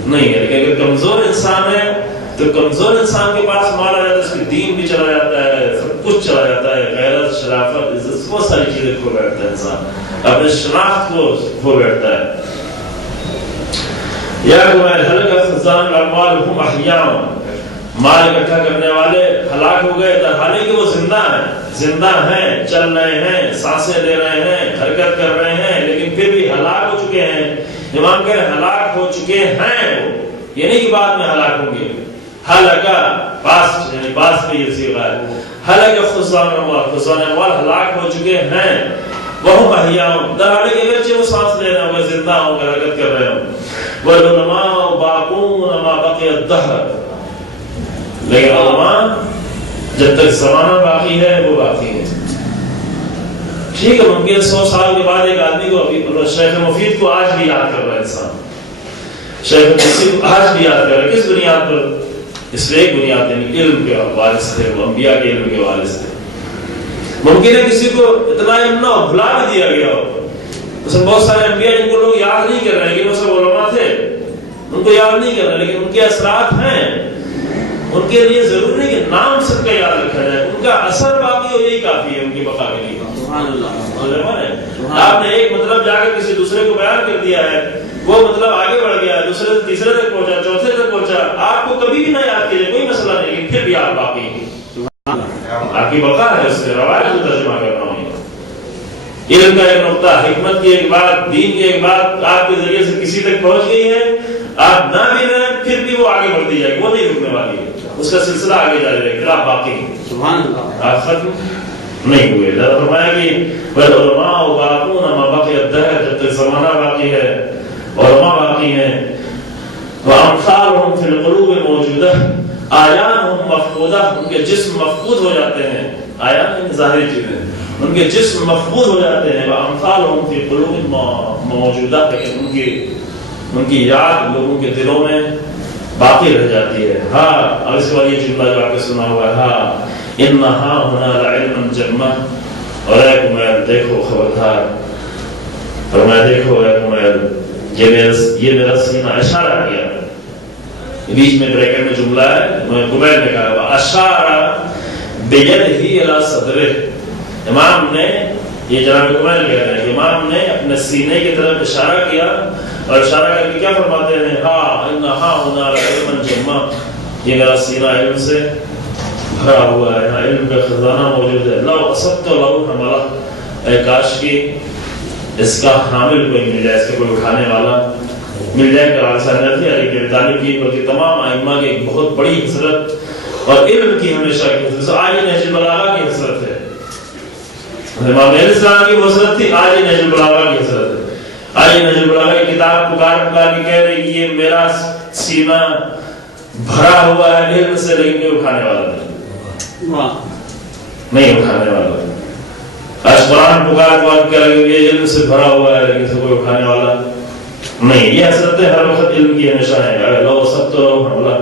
نہیں ہے. لیکن اگر کمزور انسان ہے تو کمزور انسان کے پاس مال آ جاتا ہے، اس کی دین بھی چلا جاتا ہے، سب کچھ چلا جاتا ہے، غیرت، شرافت، عزت، بہت ساری چیزیں کھو بیٹھتا ہے انسان، اپنے شناخت کو کھو بیٹھتا ہے. یا ہلک خزان الاموال هم احیاء. مال اکٹھا کرنے والے ہلاک ہو گئے حالانکہ وہ زندہ ہیں، چل رہے ہیں، سانسیں لے رہے ہیں، حرکت کر رہے ہیں، لیکن پھر بھی ہلاک ہو چکے ہیں. امام کہہ رہے ہیں ہلاک ہو چکے ہیں، وہ یہ نہیں کہ بعد میں ہلاک ہوں گے. ہلکا پاسٹ یعنی پاسٹ کا یہ صیغہ ہے. ہلک خزان الاموال ہلاک ہو چکے ہیں، وہ احیاء دہاڑے کے اگرچہ وہ سانس لے رہے ہوں، زندہ ہوں، حرکت کر رہے ہوں. والعلماء باقون ما بقي الدهر. لیکن علماء جب تک زمانہ باقی ہے وہ باقی ہے. ٹھیک ہے ممکن 100 سال کے بعد ایک آدمی کو شیخ مفید کو آج بھی یاد کر رہا ہے انسان، شیخ مفید کو آج بھی یاد کر رہا ہے. کس بنیاد پر؟ اس لیے ایک بنیاد یعنی علم کے وارث تھے، وہ انبیاء کے علم کے وارث تھے. ممکن ہے کسی کو اتنا علم نہ ہو، بھلا بھی دیا گیا ہو. اس میں بہت سارے انبیاء جن کو لوگ یاد نہیں کر رہے لیکن وہ سب علماء تھے، ان کو یاد نہیں کر رہے لیکن ان کے اثرات ہیں. ان کے لیے ضروری نہیں کہ نام سب کا یاد رکھا جائے، ان کا اثر باقی ہو یہی کافی ہے ان کی بقا کے لیے. آپ نے ایک مطلب جا کے کسی دوسرے کو بیان کر دیا ہے، وہ مطلب آگے بڑھ گیا، دوسرے سے تیسرے تک پہنچا، چوتھے تک پہنچا. آپ کو کبھی بھی نہ یاد کیجیے کوئی مسئلہ نہیں، لیکن پھر بھی آپ باقی ہیں، آپ کی بقا ہے. اس سے روایت کو ترجمہ کر رہا ہوں. علم کا ایک نقطہ، حکمت کی ایک بات، دین کی ایک بات آپ کے ذریعے سے کسی تک پہنچ گئی ہے، آپ نہ بھی رہیں پھر بھی وہ آگے بڑھتی جائے گی، وہ نہیں رکنے والی ہے. اس کا سلسلہ آگے جاری رہے گا، پھر آپ باقی ہیں. سبحان اللہ. آپ ختم نہیں ہوئے. فرمایا کہ والعلماء باقون ما بقي الدهر. جب تک زمانہ باقی ہے علماء باقی ہیں. وامثالهم في القلوب موجودہ. آیانهم مفقودہ. ان کے جسم مفقود ہو جاتے ہیں، آیا ان ظاہری چیزیں ان کے جسم محفوظ ہو جاتے ہیں وامثالهم فی قلوب موجودہ، لیکن ان کی یاد لوگوں کے دلوں میں باقی رہ جاتی ہے. ہاں اب اس کے بعد یہ جملہ جو آپ نے سنا ہوا ہے، ہاں ان ہاں ہونا لعلما جما، اور اے کمیل دیکھو خبردار، اور میں دیکھو اے کمیل یہ میرا سینہ اشارہ کیا، بیچ میں بریکٹ میں جملہ ہے، میں کمیل نے کہا اشارہ بیدہی الی صدرہ. امام نے، یہ جناب کمیل کہہ رہے ہیں، امام نے اپنے سینے کی طرف اشارہ کیا اور اشارہ کر کے کیا فرماتے ہیں، ہاں ان ہاں ہونا علما جما، یہ میرا سینہ علم سے بھرا ہوا ہے، علم کا خزانہ موجود ہے. لو اصبت لو حملہ، اے کاش کی اس کا حامل کوئی مل جائے، اس کا کوئی اٹھانے والا مل جائے. کہ آسان نہیں علی کے طالب کی بلکہ تمام ائمہ کی ایک بہت بڑی حسرت اور علم کی ہمیشہ کی حسرت، آج نہج البلاغہ کی حسرت ہے. امام علیہ السلام کی حسرت تھی، آج نہج البلاغہ کی حسرت ہے. آج نہج البلاغہ کی کتاب پکار کے کہہ رہی یہ میرا سینہ بھرا ہوا ہے علم سے، لیکن کوئی اٹھانے والا نہیں اٹھانے والا. آج قرآن پکار کہہ رہی یہ علم سے بھرا ہوا ہے لیکن کوئی اٹھانے والا نہیں. یہ حسرتیں ہر وقت علم کی ہمیشہ ہے. لو سب تو حملہ،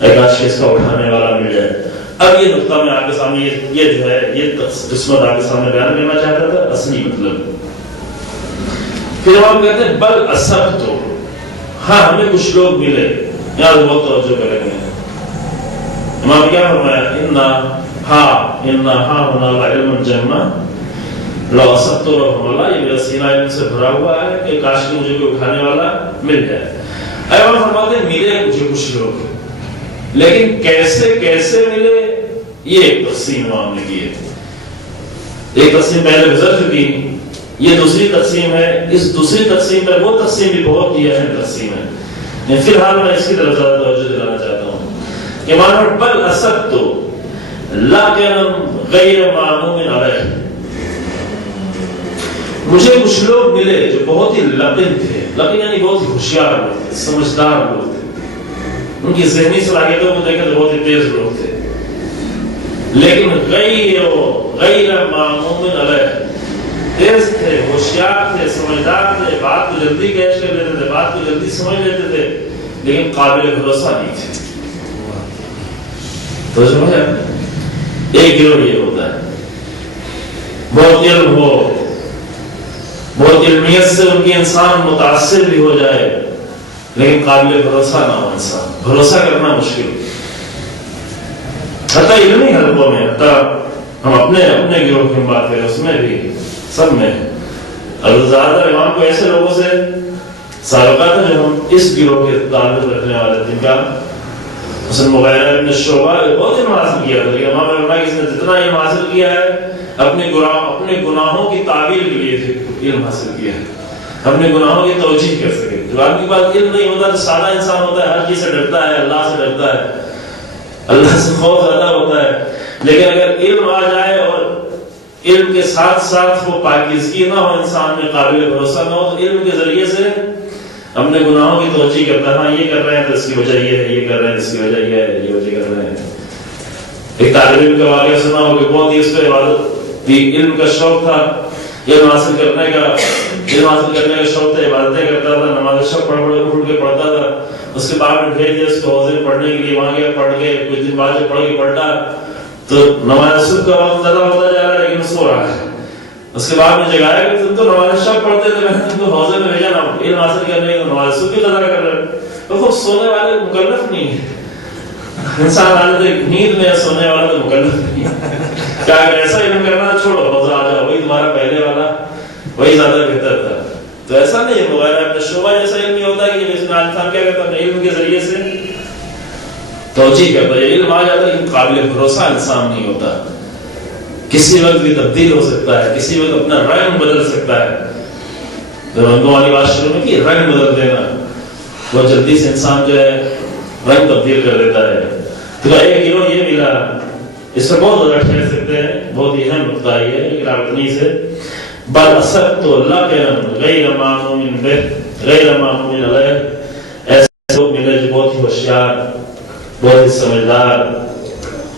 ایک آج اس کا اٹھانے والا مل جائے. اب یہ نقطہ میں آپ کے سامنے یہ جو ہے یہ قسمت آپ کے سامنے بیان کرنا چاہتا تھا، اصلی مطلب. پھر ہم کہتے ہیں بل اصبت، ہاں ہمیں کچھ لوگ ملے. یہاں بہت توجہ کریں گے. امام کیا فرمایا، ان ہاں ہونا علما جما لو اصبت رحم اللہ، یہ میرا سینہ علم سے بھرا ہوا ہے کہ کاش کہ مجھے کوئی اٹھانے والا مل جائے. امام فرماتے ہیں ملے مجھے کچھ لوگ، لیکن کیسے ملے یہ ایک تقسیم امام نے کی ہے. ایک تقسیم پہلے گزر چکی، یہ دوسری تقسیم ہے. اس دوسری تقسیم میں وہ تقسیم بھی بہت ہی اہم تقسیم ہے. فی الحال میں اس کی طرف زیادہ توجہ دلانا چاہتا ہوں کہ مانو بل اصبت لیکن غیر معموم علیہ، مجھے کچھ لوگ ملے جو بہت ہی لبن تھے. لبن یعنی بہت ہی ہوشیار لوگ تھے، سمجھدار لوگ تھے. ان کی ذہنی صلاحیتوں کو دیکھیں تو بہت ہی تیز لوگ تھے، لیکن غیر معموم علیہ، تیز تھے، ہوشیار تھے، سمجھدار تھے، بات کو جلدی کیچ کر لیتے تھے، بات کو جلدی سمجھ لیتے تھے، لیکن قابل بھروسہ نہیں تھے. تو سمجھا ایک گروہ یہ ہوتا ہے، بہت علم ہو، بہت علمیت سے ان کی انسان متاثر بھی ہو جائے، لیکن قابل بھروسہ نہ ہو انسان، بھروسہ کرنا مشکل. حتیٰ علمی حلقوں میں، حتیٰ ہم اپنے گروہ کی بات کریں اس میں بھی سب میں زیادہ امام کو ایسے لوگوں سے سابقہ تھا جو ہم اس گروہ کے تعلق رکھنے والے تھے. کا حسن مغیرہ ابن شعبہ بہت علم حاصل کیا تھا، لیکن امام نے فرمایا کہ اس نے جتنا علم حاصل کیا ہے اپنے گناہوں کی تعبیر کے لیے علم حاصل کیا ہے، اپنے گناہوں کی توجیہ کر سکے. جو آپ کے پاس علم نہیں ہوتا تو سادہ انسان ہوتا ہے، ہر چیز سے ڈرتا ہے، اللہ سے ڈرتا ہے، اللہ سے خوف زیادہ ہوتا ہے. لیکن اگر علم آ جائے اور علم کے ساتھ ساتھ وہ پاکیزگی نہ ہو انسان میں، قابل بھروسہ نہ ہو، تو علم کے ذریعے سے اپنے گناہوں کی توجیہ کرتا ہے. ہاں یہ کر رہے ہیں تو اس کی وجہ یہ ہے، یہ کر رہے ہیں اس کی وجہ یہ ہے، یہ وجہ کر رہے ہیں. ایک طالب علم کا واقعہ سنا ہو کہ بہت ہی اس پہ عبادت بھی، علم کا شوق تھا، علم حاصل کرنے کا شوق تھا، عبادتیں کرتا تھا، نماز شب پڑھ کے پڑھتا تھا. اس کے بعد میں بھیج دیا اس کو حوضے پڑھنے کے لیے، وہاں گیا پڑھ کے کچھ دن بعد جب پڑھ کے پڑھتا تو نماز صبح کا وقت زیادہ ہوتا جا رہا ہے لیکن سو رہا ہے. اس کے بعد میں جگایا کہ تم تو نماز شب پڑھتے تھے، میں نے تم کو حوضے میں بھیجا نا علم حاصل کرنے کے، نماز صبح کی قضا کر رہے. تو خود سونے والے مکلف نہیں ہے انسان، حالت نیند میں سونے والا تو مکلف نہیں ہے. کیا اگر ایسا علم کرنا چھوڑو، حوضہ آ جاؤ، وہی تمہارا پہلے والا وہی زیادہ بہتر تھا. تو ایسا نہیں ہے. مغیرہ ابن شعبہ جیسا علم نہیں ہوتا کہ انسان کیا کرتا ہے، علم کے ذریعے سے توجیہ کرتا ہے، علم آ جاتا ہے لیکن قابل بھروسہ انسان نہیں ہوتا. کسی وقت بھی تبدیل ہو سکتا ہے، کسی وقت اپنا رنگ بدل سکتا ہے. جب رنگوں والی بات شروع میں کی، رنگ بدل دینا، وہ جلدی سے انسان جو ہے رنگ تبدیل کر دیتا ہے. تو ایک گروہ یہ ملا، اس پر بہت زیادہ ٹھہر سکتے ہیں، بہت ہی اہم نقطہ یہ ہے لیکن اتنی سے بل اصبت لقنا غیر معموم به غیر معموم علیہ، ایسے لوگ ملے جو بہت ہی ہوشیار، بہت ہی سمجھدار،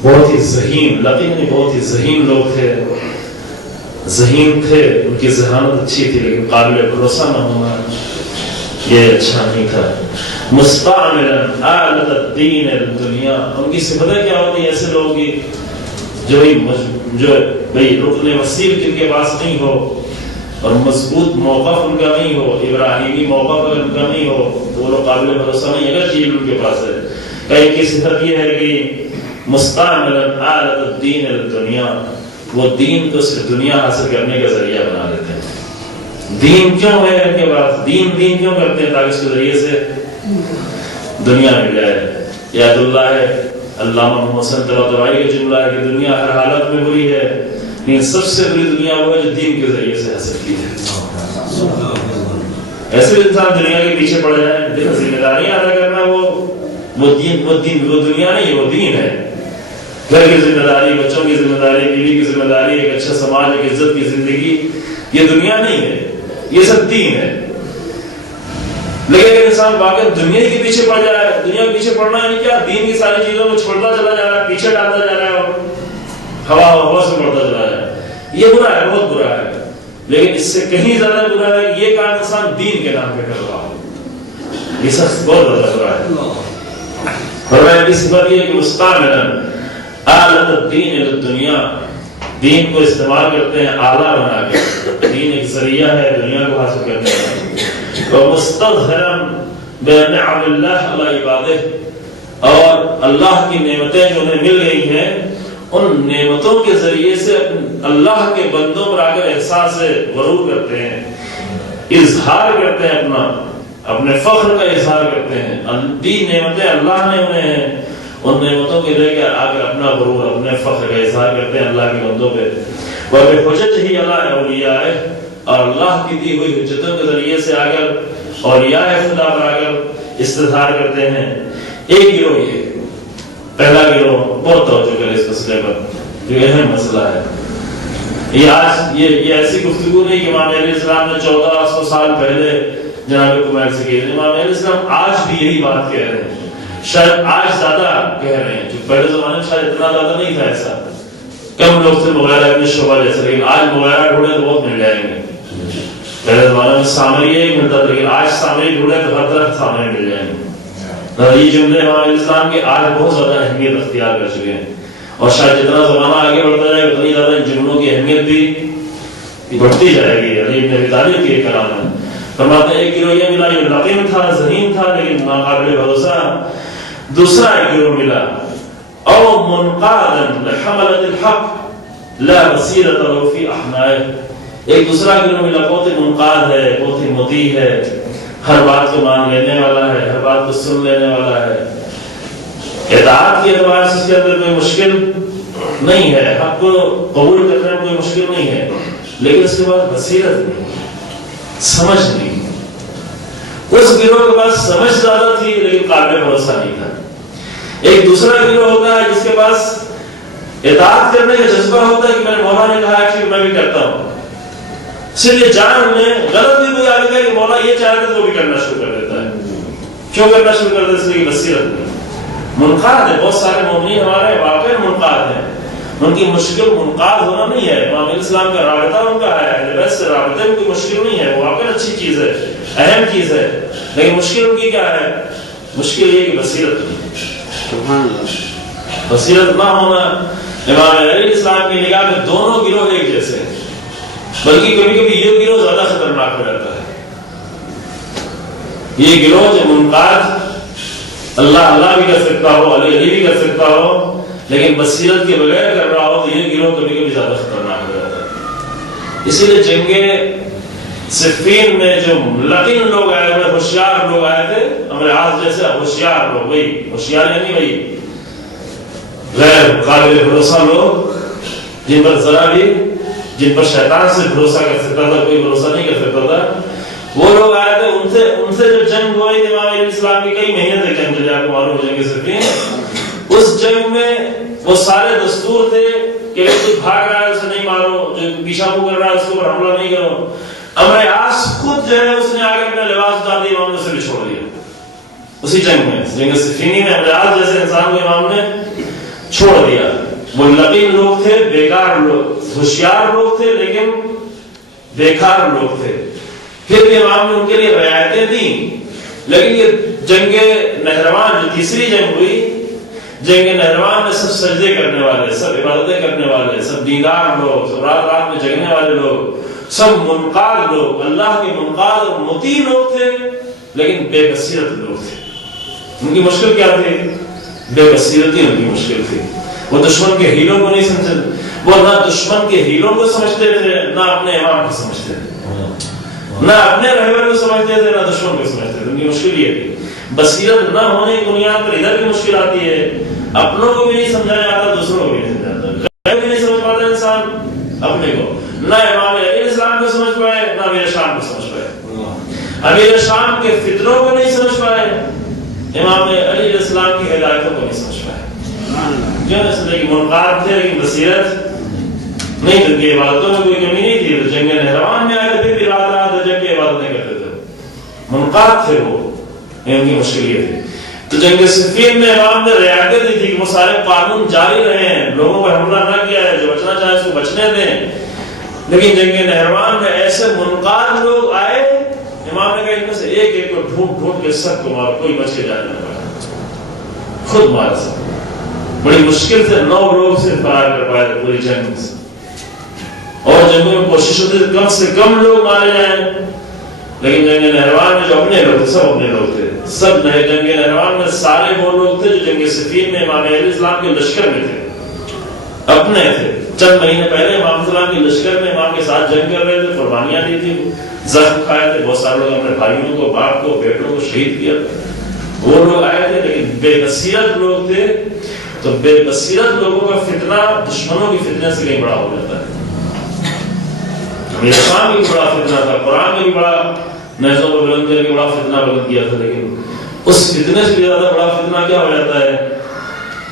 بہت ہی ذہین، لقین بہت ہی ذہین لوگ تھے، ذہین تھے، ان کی ذہانت اچھی تھی، لیکن قابل بھروسہ نہ ہونا یہ اچھا نہیں تھا۔ مستعملا آلۃ الدین الدنیا، ان کی صفتیں کیا ہوتی ہیں ایسے لوگوں کی جو بھئی رکن وسیع جن کے پاس نہیں ہو اور مضبوط موقف ان کا نہیں ہو، ابراہیمی موقف ان کا نہیں ہو تو وہ لوگ قابل بھروسہ نہیں، اگر چیز ان کے پاس ہے۔ کئی کی صفت یہ ہے کہ مستعملا آلۃ الدین الدنیا، وہ دین کو صرف دنیا حاصل کرنے کا ذریعہ بنا لیتے ہیں۔ دین کیوں ہے ان کے پاس، دین کیوں کرتے ہیں؟ تاکہ اس کے ذریعے سے دنیا مل جائے۔ یاد اللہ ہے، علامہ محمد حسن طباطبائی کا جملہ ہے کہ دنیا ہر حالت میں بری ہے، لیکن سب سے بری دنیا وہ ہے جو دین کے ذریعے سے حاصل کی ہے۔ ایسے انسان دنیا کے پیچھے پڑ جائے، دیکھو ذمہ داری ادا کرنا وہ دنیا نہیں ہے، وہ دین ہے۔ گھر کی ذمہ داری، بچوں کی ذمہ داری، بیوی کی ذمہ داری، ایک اچھا سماج، ایک عزت کی زندگی، یہ دنیا نہیں ہے، یہ سب دین ہے۔ لیکن اگر انسان واقعی دنیا کے پیچھے پڑ جائے، دنیا کے پیچھے پڑنا یعنی کیا؟ دین کی ساری چیزوں میں چھوڑتا چلا جا رہا ہے، پیچھے ڈالتا جا رہا ہے اور ہوا سے بڑھتا چلا جا رہا ہے، یہ برا ہے، بہت برا ہے۔ لیکن اس سے کہیں زیادہ برا ہے یہ کام انسان دین کے نام پہ کر رہا ہو، یہ سب بہت زیادہ برا ہے۔ اور میں اس بات یہ کہ مستعملا آلۃ الدین الدنیا، دین کو استعمال کرتے ہیں آلہ بنا کے، دین ایک ذریعہ ہے دنیا کو حاصل کرنے کا۔ ومستظہرا بنعم اللہ علی عبادہ، اور اللہ کی نعمتیں جو انہیں مل گئی ہیں ان نعمتوں کے ذریعے سے اللہ کے بندوں پر آ کر احساس غرور کرتے ہیں، اظہار کرتے ہیں، اپنے فخر کا اظہار کرتے ہیں۔ دی نعمتیں اللہ نے انہیں، ان نعمتوں کے لے کر آ کر اپنا غرور، اپنے فخر کا اظہار کرتے ہیں اللہ کے بندوں پہ۔ وَبِحُجَجِهِ عَلَىٰ أَوْلِيَائِهِ، اور اللہ کی دی ہوئی حجتوں کے ذریعے سے آ کر اولیاء خدا پر آ کر استظہار کرتے ہیں۔ ایک گروہ یہ پہلا گروہ بہت توجہ کرے اس مسئلے پر، جو اہم مسئلہ ہے۔ یہ آج یہ ایسی گفتگو نہیں کہ امام علیہ السلام نے 1400 سال پہلے جناب کمیر سے کی، امام علیہ السلام آج بھی یہی بات کہہ رہے ہیں، شاید آج زیادہ کہہ رہے ہیں، جو پہلے زمانے میں شاید اتنا زیادہ نہیں تھا، ایسا کم لوگ تھے مغیرہ ابن شعبہ جیسے، لیکن آج مغیرہ ڈھونڈے تو بہت مل جائیں گے۔ پہلے زمانے میں سامری ایک ملتا تھا، لیکن آج سامری ڈھونڈے تو ہر طرف سامری مل جائیں گے۔ یہ جملے امام علیہ السلام کے آج بہت زیادہ اہمیت اختیار کر چکے ہیں، اور شاید جتنا زمانہ آگے بڑھتا جائے اتنی زیادہ ان جملوں کی اہمیت بھی بڑھتی جائے گی۔ علی بن ابی طالب کے کلام ہے، فرماتے ہیں ایک گروہ یہ ملا جو لقین تھا، ذہین تھا، لیکن ناقابل بھروسہ۔ دوسرا ایک گروہ ملا او منقادا لحملۃ الحق لا بصیرۃ له فی احنائہ، ایک دوسرا گروہ ملا بہت ہی منقاد ہے، بہت ہی مطیع ہے، ہر بات کو مان لینے والا ہے، ہر بات کو سن لینے والا ہے، اطاعت کے اعتبار سے اس کے اندر کوئی مشکل نہیں ہے، حق کو قبول کرنے میں کوئی مشکل نہیں ہے، لیکن اس کے بعد بصیرت نہیں، سمجھ نہیں۔ اس گروہ کے پاس سمجھ زیادہ تھی لیکن قابل بھروسہ نہیں تھا۔ ایک دوسرا گروہ ہوتا ہے جس کے پاس اطاعت کرنے کا جذبہ ہوتا ہے کہ میں نے مولا نے کہا ہے کہ میں بھی کرتا ہوں، صرف یہ جان میں غلط بھی کوئی آگے کہ مولا یہ چاہتے تو وہ بھی کرنا شروع کر دیتا ہے۔ کیوں کرنا شروع کر دیتا ہے؟ اس لیے بصیرت نہیں، منقاد ہے۔ بہت سارے مومنین ہمارے واقعی منقاد ہیں، ان کی مشکل منقاد ہونا نہیں ہے، امام علیہ السلام کا رابطہ ان کا ہے، اہل بیت سے رابطے میں کوئی مشکل نہیں ہے، وہ واقعی اچھی چیز ہے، اہم چیز ہے، لیکن مشکل ان کی کیا ہے؟ مشکل یہ کہ بصیرت نہیں۔ بصیرت نہ ہونا امام علیہ السلام کی نگاہ میں دونوں گروہ ایک جیسے ہیں، بلکہ کبھی کبھی یہ گروہ زیادہ خطرناک ہو جاتا ہے۔ یہ گروہ جو منقاد اللہ بھی کر سکتا ہو، علی بھی کر سکتا ہو، لیکن بصیرت کے بغیر کر رہا ہو تو یہ گروہ کبھی کبھی زیادہ خطرناک ہو جاتا ہے۔ اسی لیے جنگ صفین میں جو لقین لوگ آئے ہوئے، ہوشیار لوگ آئے تھے، ہمارے آج جیسے ہوشیار لوگ، وہی ہوشیار یعنی وہی غیر قابل بھروسہ لوگ، جن پر ذرا بھی، جن پر شیطان سے بھروسہ کر سکتا تھا کوئی بھروسہ نہیں کر سکتا تھا، وہ لوگ آئے تھے۔ ان سے جو جنگ ہوئی تھی امام علیہ السلام کی، کئی مہینے تک جنگ چلی، آپ کو معلوم ہو جنگ صفین، اس جنگ میں وہ سارے دستور تھے کہ جو بھاگ رہا ہے اسے نہیں مارو، جو پیچھا کو کر رہا ہے اس کے اوپر حملہ نہیں کرو۔ امر عاص خود جو ہے اس نے آگے اپنا لباس اتار دیا، امام نے اسے بھی چھوڑ دیا اسی جنگ میں، جنگ صفینی میں۔ امر عاص جیسے انسان کو امام نے چھوڑ دیا. وہ لقین لوگ تھے، بیکار لوگ، ہوشیار لوگ تھے لیکن بیکار لوگ تھے. پھر بھی امام نے ان کے لیے رعایتیں دیں. لیکن یہ جنگ نہروان جو تیسری جنگ ہوئی، جنگ نہروان میں سب سجدے کرنے والے، سب عبادتیں کرنے والے، سب دیندار لوگ، سب رات رات میں جگنے والے لوگ، سب منقاد لوگ، اللہ کے منقاد اور مطیع لوگ تھے لیکن بے بصیرت لوگ تھے. ان کی مشکل کیا تھی؟ بے بصیرتی ان کی مشکل تھی. وہ دشمن کے ہیلوں کو نہیں سمجھتے، وہ نہ دشمن کے ہیلوں کو سمجھتے تھے نہ اپنے امام کو سمجھتے تھے، نہ اپنے رہبر کو سمجھتے تھے نہ دشمن کو سمجھتے تھے. ان کی مشکل یہ تھی. بصیرت نہ ہونے کی بنیاد پر ادھر بھی مشکل آتی ہے، اپنوں کو بھی نہیں سمجھایا جاتا، دوسروں کو بھی نہیں سمجھایا جاتا. غیر بھی نہیں سمجھ پاتا انسان اپنے کو، نہ امام علیہ السلام کو سمجھ پائے نہ امیر شام کو سمجھ پائے. امیر شام کے فتنوں کو نہیں سمجھ پائے، امام علیہ السلام کی ہدایتوں کو نہیں سمجھ پائے. کیوں؟ اس لیے کہ منقاد تھے لیکن بصیرت نہیں تھی. ان کی عبادتوں میں کوئی کمی نہیں تھی. تو جنگ نہروان میں آئے تو پھر بھی رات رات جنگ کی عبادتیں کرتے تھے. منقاد تھے وہ، ان کی مشکل یہ تھی. تو جنگ صفین میں امام نے رعایتیں دی تھی کہ وہ سارے قانون جاری رہے ہیں، لوگوں کو حملہ نہ کیا ہے، جو بچنا چاہے اس کو بچنے دیں. لیکن جنگ نہروان میں ایسے منقاد لوگ آئے، امام نے کہا ان میں سے ایک ایک کو ڈھونڈ ڈھونڈ کے سب کو مارو، کوئی بچ کے جانے نہ پڑا. خود مارا سب. بڑی مشکل سے 9 لوگ سے فرار کر پائے تھے پوری جنگ سے. اور جنگوں میں کوشش ہوتی تھی کم سے کم لوگ مارے جائیں. لیکن جنگ نہروان میں جو اپنے لوگ تھے سب اپنے لوگ تھے. سب جنگ نہروان میں سارے وہ لوگ تھے جو جنگ صفین میں امام علیہ السلام کے لشکر میں تھے، اپنے تھے. چند مہینے پہلے امام السلام کے لشکر میں امام کے ساتھ جنگ کر رہے تھے، قربانیاں دی تھی، زخم کھائے تھے. بہت سارے لوگ اپنے بھائیوں کو، باپ کو، بیٹوں کو شہید کیا. وہ لوگ آئے تھے لیکن بے بصیرت لوگ تھے. تو بے بصیرت لوگوں کا فتنہ دشمنوں کی فتنے سے کہیں بڑا ہو جاتا ہے. امیر شام بھی بڑا فتنہ تھا، قرآن میں بھی بڑا نیزوں کو بلند کر کے بڑا فتنہ بلند کیا تھا. لیکن اس فتنے سے زیادہ بڑا فتنہ کیا ہو جاتا ہے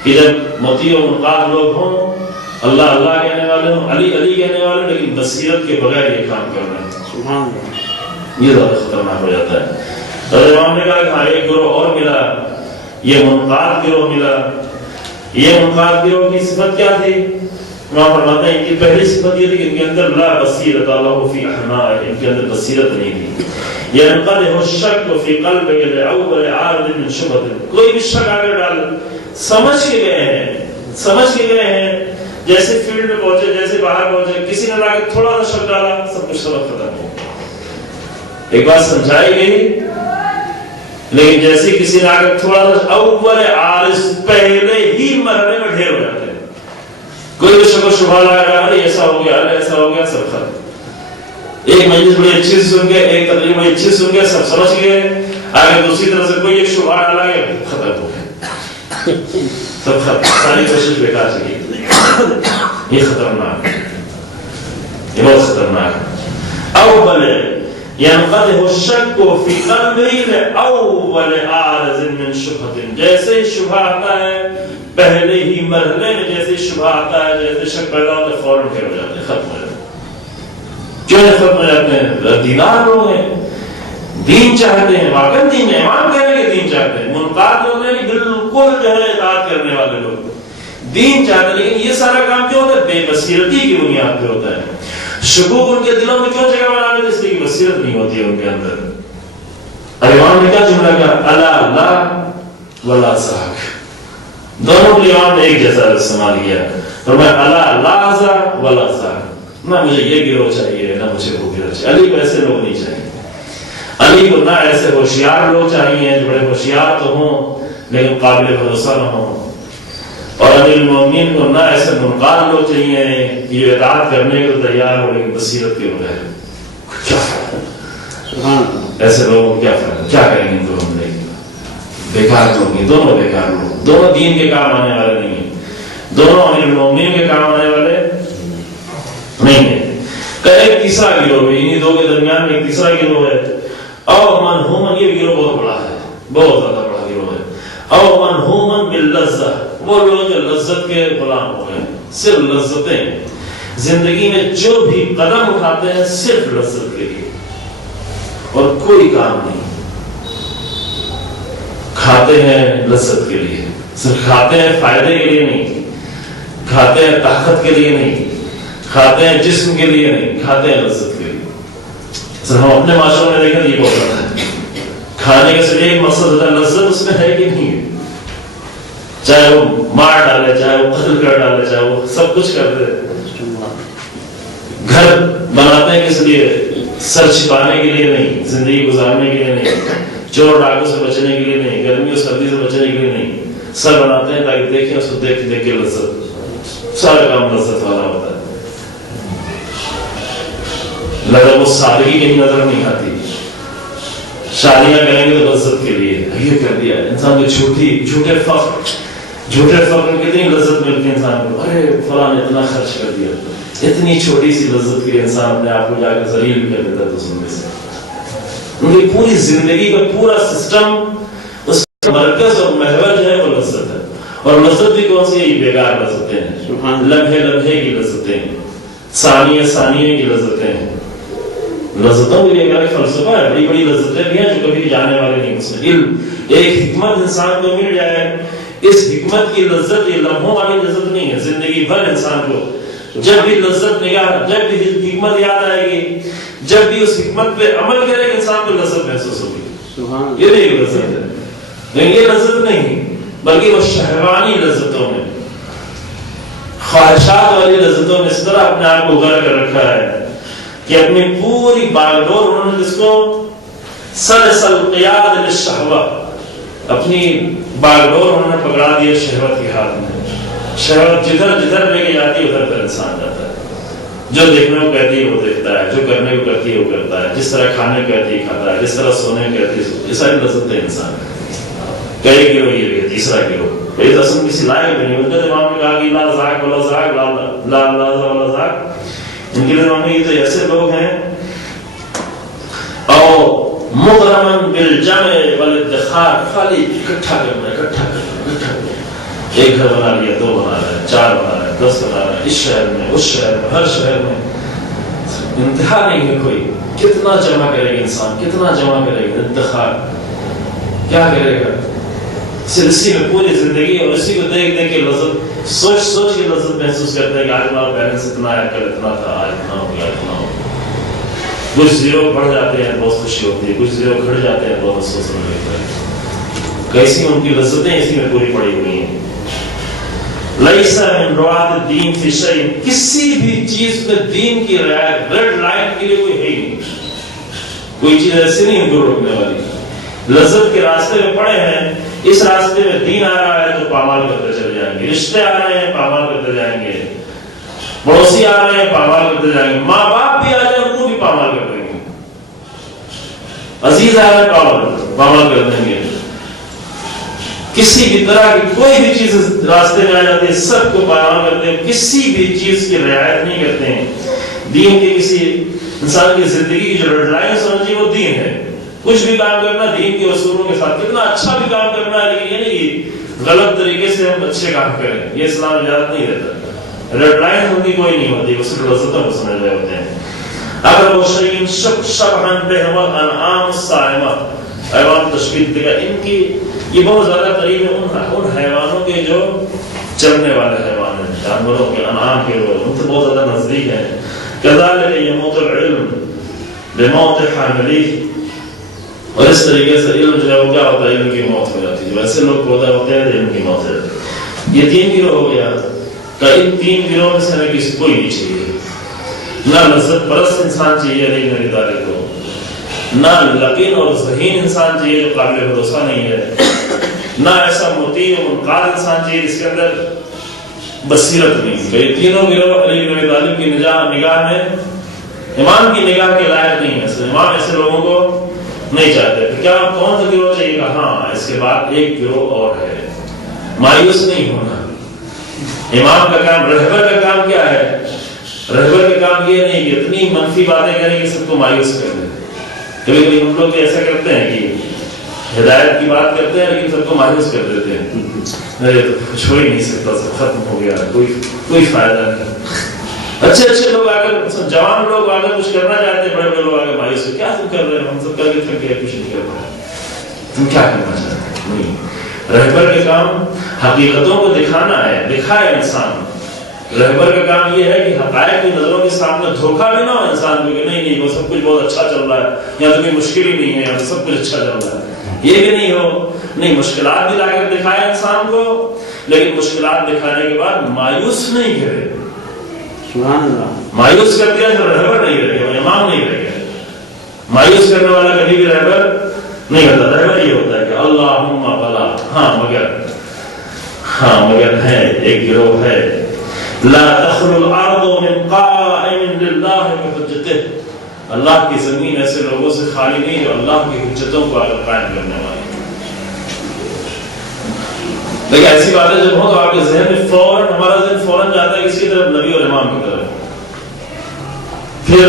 کہ جب مطیع و منقاد لوگ ہوں، اللہ اللہ کہنے والے ہوں، علی علی کہنے والے، لیکن بصیرت کے بغیر یہ کام کر رہے ہیں. سبحان اللہ. یہ زیادہ خطرناک ہو جاتا ہے. تو امام نے کہا کہ ہاں ایک گروہ اور ملا، یہ منقاد گروہ ملا. یہ منقاد گروہ کی صفت کیا تھی؟ امام فرماتے ہیں ان کی پہلی صفت یہ تھی کہ ان کے اندر لا بصیرت اللہ فی احناء، ان کے اندر بصیرت نہیں تھی. ينقدح الشک فی قلب لأول عارض من شبهة، کوئی بھی شک آگے ڈال، سمجھ کے گئے ہیں جیسے فیلڈ میں پہنچے، جیسے باہر پہنچے، کسی نے لا کے تھوڑا سا شک ڈالا، سب کچھ سبق ختم ہو. ایک بات سمجھائی گئی لیکن جیسے کسی نے آگے تھوڑا سا اول عارض، پہلے ہی مرحلے میں ڈھیر ہو جاتے ہیں. کوئی بھی شک و شبہ لگا، ارے ایسا ہو گیا، ارے ایسا ہو گیا، سب ختم. ایک مجلس بڑی اچھی سے سن گئے، ایک تقریر بڑی اچھی سے سن گئے، سب سمجھ گئے، آگے دوسری طرف سے کوئی ایک شبہ ڈالا گیا، ختم ہو گیا، سب ختم، ساری کوشش بیکار چلی. یہ خطرناک ہے، یہ بہت خطرناک ہے. اول ينقدح الشک فی قلبه لأول عارض من شبهة، جیسے شبہ آتا ہے پہلے ہی مرحلے میں، جیسے شبہ آتا ہے، جیسے شک پیدا ہوتا ہے، فوراً پھر ہو جاتے ہیں، ختم ہو جاتے ہیں. کیوں ختم ہو جاتے ہیں؟ دیندار لوگ ہیں، دین چاہتے ہیں، واقعی دین ہے. امام کہہ رہے ہیں کہ دین چاہتے ہیں. منقاد لوگ ہیں بالکل جو ہے اطاعت کرنے والے لوگ دین چاہتے ہیں، لیکن یہ سارا کام کیوں ہوتا ہے؟ بے بصیرتی کی بنیاد پہ ہوتا ہے. شکوک ان کے دلوں میں کیوں جگہ بنا لیتے؟ اس لیے کہ بصیرت نہیں ہوتی ہے ان کے اندر. امام نے کیا جملہ کہا؟ الا لا ولا ساک، دونوں کے امام نے ایک جیسا استعمال کیا. فرمایا الا لا ولا ساک، نہ مجھے یہ گروہ چاہیے نہ مجھے وہ گروہ چاہیے. علی کو ایسے لوگ نہیں چاہیے. علی کو نہ ایسے ہوشیار لوگ چاہیے جو بڑے ہوشیار تو ہوں لیکن قابل بھروسہ نہ ہوں، اور امیر المومنین کو نہ ایسے منقاد لوگ چاہیے کہ یہ اطاعت کرنے کو تیار ہو لیکن بصیرت کے بغیر. کیا فرق؟ ایسے لوگوں کو کیا فرق؟ کیا کریں گے؟ تو ہم نہیں، بیکار لوگ ہیں، دونوں بیکار لوگ، دونوں دین کے کام آنے والے نہیں ہیں، دونوں امیر المومنین کے کام آنے والے نہیں ہیں. ایک تیسرا گروہ بھی انہی دو کے درمیان میں ایک تیسرا گروہ ہے. او منہومن، یہ گروہ بہت بڑا ہے، بہت زیادہ بڑا گروہ ہے. او منہومن باللذہ، وہ لوگ جو لذت کے غلام ہو گئے، صرف لذتیں، زندگی میں جو بھی قدم اٹھاتے ہیں صرف لذت کے لیے اور کوئی کام نہیں. کھاتے ہیں لذت کے لیے، صرف کھاتے ہیں فائدے کے لیے نہیں. کھاتے ہیں طاقت کے لیے نہیں، کھاتے ہیں جسم کے لیے نہیں، کھاتے ہیں لذت کے لیے. سر ہم اپنے معاشروں میں دیکھیں یہ بہت زیادہ ہے. کھانے کا صرف ایک مقصد ہوتا ہے، لذت اس میں ہے کہ نہیں ہے. چاہے وہ مار ڈالے، چاہے وہ قتل کر ڈالے، چاہے وہ سب کچھ کر دے. گھر بناتے ہیں کس لیے؟ سر چھپانے کے لیے نہیں، زندگی گزارنے کے لیے نہیں، چور ڈاکوں سے بچنے کے لیے نہیں، گرمی اور سردی سے بچنے کے لیے نہیں. سر بناتے ہیں تاکہ دیکھیں اس کو دیکھ دیکھ کے لذت، سارا کام لذت والا ہوتا ہے. لگا وہ سادگی کی نظر نہیں آتی. شادیاں کریں گے تو لذت کے لیے، یہ کر دیا انسان کو. جھوٹے فخر کتنی لذت ملتی ہے انسان کو. ارے فلاں نے اتنا خرچ کر دیا، اتنی چھوٹی سی لذت کے انسان اپنے آپ کو جا کے ذلیل بھی کر دیتا تو سننے سے. ان کی پوری زندگی کا پورا سسٹم، اس کا مرکز اور محور جو ہے وہ لذت ہے. اور لذت بھی کون سی ہے؟ یہ بیکار لذتیں ہیں، لمحے کی لذتیں ہیں، ثانیے کی لذتیں ہیں. لذتوں بھی ایک فلسفہ ہے، بڑی بڑی لذتیں بھی ہیں جو کبھی جانے والے نہیں. اس میں علم، ایک حکمت انسان کو مل جائے، اس حکمت کی لذت یہ لمحوں والی لذت نہیں ہے. زندگی بھر انسان کو جب بھی لذت نگاہ، جب بھی حکمت یاد آئے گی، جب بھی اس حکمت پہ عمل کرے گا، انسان کو لذت محسوس ہوگی. یہ نہیں لذت ہے، لیکن یہ لذت نہیں، بلکہ وہ شہوانی لذتوں میں، خواہشات والی لذتوں میں اس طرح اپنے آپ کو غرق کر رکھا ہے کہ اپنی پوری باغڈور انہوں نے جس کو سلسل قیاد للشہوہ، اپنی باغڈور انہوں نے پکڑا دیا شہوت کے ہاتھ میں. شہوت جدھر جدھر لے کے جاتی ہے ادھر انسان جاتا ہے. جو دیکھنے کو کہتی ہے وہ دیکھتا ہے، جو کرنے کو کہتی ہے وہ کرتا ہے، جس طرح کھانے کو کہتی ہے کھاتا ہے، جس طرح سونے کو کہتی ہے. یہ ساری لذتیں انسان کئی گروہ یہ بھی ہے. تیسرا گروہ یہ رسم کسی لائق نہیں. ان کے دماغ میں کہا کہ لا ذاک ولا ذاک، لا ولا ذاک. ان کے دماغ میں یہ تو ایسے لوگ ہیں اور مغرمن بالجمع والادخار، خالی اکٹھا کرنا. ایک گھر بنا لیا، 2 بنا رہا ہے، 4 بنا رہا ہے، 10 بنا رہا ہے، اس شہر میں، اس شہر میں، ہر شہر میں. انتہا نہیں ہے کوئی. کتنا جمع کرے گا انسان، کتنا جمع کرے گا؟ ادخار کیا کرے گا؟ صرف اسی میں پوری زندگی، اور اسی کو دیکھ دیکھ کے لذت، سوچ کے لذت محسوس کرتے ہیں کہ آج ہمارا بیلنس اتنا ہے، کل اتنا تھا، آج اتنا ہو گیا، اتنا ہو گیا. کچھ زیرو بڑھ جاتے ہیں بہت خوشی ہوتی ہے، کچھ زیرو گھٹ جاتے ہیں بہت افسوس ہونے لگتا ہے. کیسی ان کی لذتیں اسی میں پوری پڑی ہوئی ہیں. لیس من روات الدین فی شیء، کسی بھی چیز میں دین کی رعایت، ریڈ لائن کے لیے کوئی ہے ہی نہیں. کوئی چیز ایسی نہیں ان کو روکنے والی. لذت کے راستے میں پڑے ہیں، اس راستے میں دین آ رہا ہے تو پامال کرتے چلے جائیں گے. رشتے آ رہے ہیں پامال کرتے جائیں گے، پڑوسی آ رہے ہیں پامال کرتے جائیں گے، ماں باپ بھی آ جائیں ان کو بھی پامال کر دیں گے، عزیز آ رہے ہیں پامال کر دیں گے. کسی بھی طرح کی کوئی بھی چیز راستے میں آ جاتی ہے، سب کو پامال کرتے ہیں. کسی بھی چیز کی رعایت نہیں کرتے ہیں. دین کے کسی انسان کی زندگی کی جو ریڈ لائن سمجھیے وہ دین ہے. کچھ بھی کام کرنا دین کے اصولوں کے ساتھ، کتنا اچھا بھی کام کرنا ہے، لیکن یہ نہیں غلط طریقے سے ہم اچھے کام کریں. یہ اسلام اجازت نہیں دیتا. ریڈ لائن ان کی کوئی نہیں ہوتی، وہ صرف لذتوں کو سمجھ رہے ہوتے ہیں. اگر وہ شیء شبہا بہم الانعام الصائمہ، حیوان تشبیہ دیکھا ان کی یہ بہت زیادہ قریب ہے ان حیوانوں کے جو چلنے والے حیوان ہیں، جانوروں کے، انعام کے لوگ ان سے بہت زیادہ نزدیک ہیں. کذالک یموت العلم بموت حاملیہ، اور اس طریقے سے علم جو ہے وہ کیا ہوتا ہے؟ علم کی موت ہو جاتی ہے. ویسے لوگ پیدا ہوتے ہیں علم کی موت ہو جاتی ہے. یہ 3 گروہ ہو گیا. ان 3 گروہ میں سے ہمیں کسی کوئی نہیں چاہیے. نہ لذت پرست انسان چاہیے علی نبی طالب کو، نہ لقین اور ذہین انسان چاہیے جو قابل بھروسہ نہیں ہے، نہ ایسا مطیع و منقاد انسان چاہیے جس کے اندر بصیرت نہیں. تو یہ تینوں گروہ علی نبی طالب کی نگاہ میں امام کی نگاہ کے لائق نہیں ہے. امام ایسے لوگوں کو نہیں چاہتے. کیا کون سا گروہ چاہیے؟ ہاں اس کے بعد ایک گروہ اور ہے، مایوس نہیں ہونا. امام کا کام، رہبر کا کام کیا ہے؟ رہبر کا کام یہ نہیں کہ اتنی منفی باتیں کریں کہ سب کو مایوس کر دیں. کبھی کبھی ہم لوگ ایسا کرتے ہیں کہ ہدایت کی بات کرتے ہیں لیکن سب کو مایوس کر دیتے ہیں. ارے تو کچھ ہو ہی نہیں سکتا، سب ختم ہو گیا، کوئی فائدہ نہیں. اچھے لوگ آگر، جوان لوگ آگر کچھ کرنا چاہتے ہیں، بڑے لوگ آگر مایوس ہو، کیا تم کر رہے ہو؟ ہم سب کر کے تھک گئے، کچھ نہیں کر پائے. تم کیا کرنا چاہتے ہیں؟ نہیں. رہبر کا کام حقیقتوں کو دکھانا ہے. دکھائے انسان، رہبر کا کام یہ ہے کہ حقائق کی نظروں کے سامنے دھوکہ بھی نہ ہو انسان کو کہ نہیں وہ سب کچھ بہت اچھا چل رہا ہے، یہاں تو کوئی مشکل ہی نہیں ہے، یہاں تو سب کچھ اچھا چل رہا ہے، یہ بھی نہیں ہو. نہیں، مشکلات بھی لا کر دکھائے انسان کو، لیکن مشکلات دکھانے کے بعد مایوس نہیں کرے. مایوس کر دیا تو رہبر نہیں رہے گا، امام نہیں رہے گا. مایوس کرنے والا کبھی بھی رہبر نہیں ہوتا. رہبر یہ ہوتا ہے کہ اللہم بلا، ہاں مگر ہے ایک گروہ ہے، لا تخلو الارض من قائم للہ بحجتہ، اللہ کی زمین ایسے لوگوں سے خالی نہیں جو اللہ کی حجتوں کو قائم کرنے والے. لیکن ایسی باتیں جب ہوں تو آپ کے ذہن میں فوراً ہمارا ذہن فوراً جاتا ہے کسی طرف، نبی اور امام کی طرف. پھر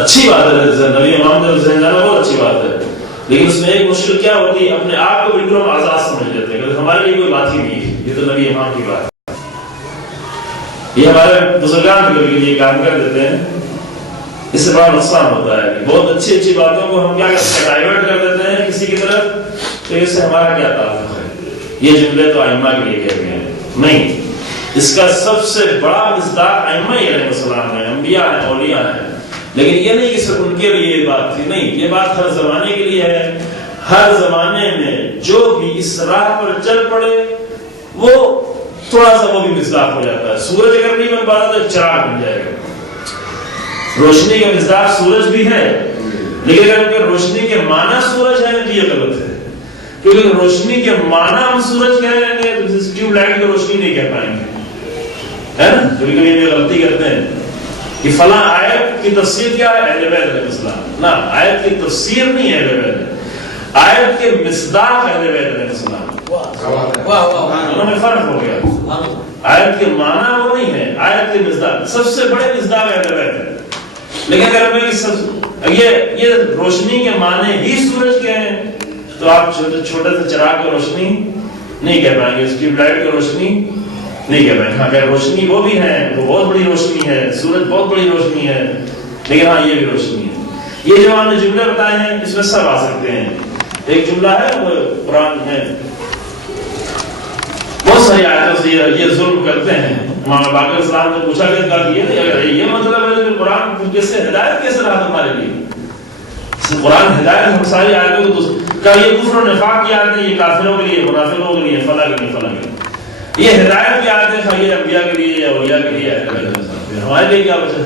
اچھی بات ہے نبی امام کی طرف ذہن جانا، بہت اچھی بات ہے، لیکن اس میں ایک مشکل کیا ہوتی ہے، اپنے آپ کو بالکل ہم آزاد سمجھ لیتے ہیں کہ ہمارے لیے کوئی بات ہی نہیں ہے، یہ تو نبی امام کی بات ہے. یہ ہمارے بزرگان بھی کبھی یہ کام کر دیتے ہیں، اس سے بڑا نقصان ہوتا ہے کہ بہت اچھی اچھی باتوں کو ہم کیا کرتے ہیں، ڈائیورٹ کر دیتے ہیں کسی کی طرف، تو اس سے ہمارا کیا تعلق ہے. یہ جملے تو ائمہ کے لیے کہہ گئے ہیں، نہیں، اس کا سب سے بڑا مصداق ائمہ ہی علیہ السلام ہے، انبیاء ہیں، اولیاء ہیں. لیکن یہ نہیں کہ صرف ان کے لیے یہ بات تھی، نہیں، یہ بات ہر زمانے کے لیے ہے. ہر زمانے میں جو بھی اس راہ پر چل پڑے وہ تھوڑا سا وہ بھی مصداق ہو جاتا ہے. سورج اگر نہیں بن پاتا تو چراغ بن جائے گا. روشنی کا مصداق سورج بھی ہے، لیکن اگر روشنی کے معنی سورج ہے تو یہ غلط ہے، کیونکہ روشنی کے معنی ہم سورج کہہ رہے ہیں تو ٹیوب لائٹ کی روشنی نہیں کہہ پائیں گے، ہے نا. کبھی کبھی یہ غلطی کرتے ہیں کہ فلاں آیت کی تفسیر کیا ہے، اہل بیت علیہ السلام. نہ، آیت کی تفسیر نہیں ہے اہل بیت، آیت کے مصداق اہل بیت علیہ السلام. دونوں میں فرق ہو گیا. آیت کے معنی وہ نہیں ہے، آیت کے مصداق سب سے بڑے مصداق اہل بیت ہے. لیکن اگر میں یہ روشنی کے معنی ہی سورج کے ہیں تو آپ چھوٹے سے چراغ کی روشنی نہیں کہہ پائیں گے، اس ٹیوب لائٹ کی روشنی نہیں کہہ پائیں گے. ہاں، اگر روشنی وہ بھی ہے، وہ بہت بڑی روشنی ہے، سورج بہت بڑی روشنی ہے، لیکن ہاں یہ بھی روشنی ہے. یہ جو ہم نے جملے بتائے ہیں اس میں سب آ سکتے ہیں. ایک جملہ ہے وہ قرآن میں بہت ساری آیتوں سے یہ ظلم کرتے ہیں. امام باقر اسلام نے پوچھا کہ اگر یہ مطلب ہے کہ قرآن کیسے ہدایت کیسے رہا تمہارے لیے؟ قرآن ہدایت ہم ساری آیتوں کو کیا یہ کفر و نفاق کی آیتیں، یہ کافروں کے لیے، منافقوں کے لیے، فلاں کے لیے، فلاں کے لیے. یہ ہدایت کی آیتیں خیر انبیاء کے لیے یا اولیاء کے لیے ہے، ہمارے لیے کیا بچا؟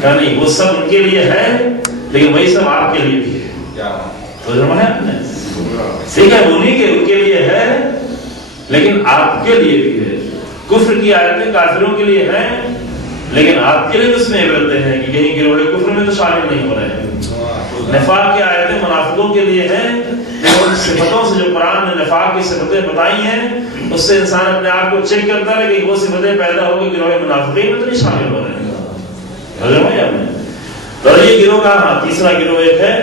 کیا نہیں، وہ سب ان کے لیے ہے، لیکن وہی سب آپ کے لیے بھی ہے. تو ہے آپ نے ٹھیک ہے، انہیں کے ان کے لیے ہے لیکن آپ کے لیے بھی ہے. کفر کی آیتیں کافروں کے لیے ہیں لیکن آپ کے لیے اس میں عبرتیں ہیں کہ کہیں گروہ کفر میں تو شامل نہیں ہو رہے ہیں. نفاق کی آیتیں منافقوں کے لیے ہیں، ان صفتوں سے جو قرآن نے نفاق کی صفتیں بتائی ہیں اس سے انسان اپنے آپ کو چیک کرتا ہے کہ وہ صفتیں پیدا ہو کے گروہ منافقین میں تو نہیں شامل ہو رہے ہیں. تو یہ گروہ کا تیسرا گروہ ایک ہے،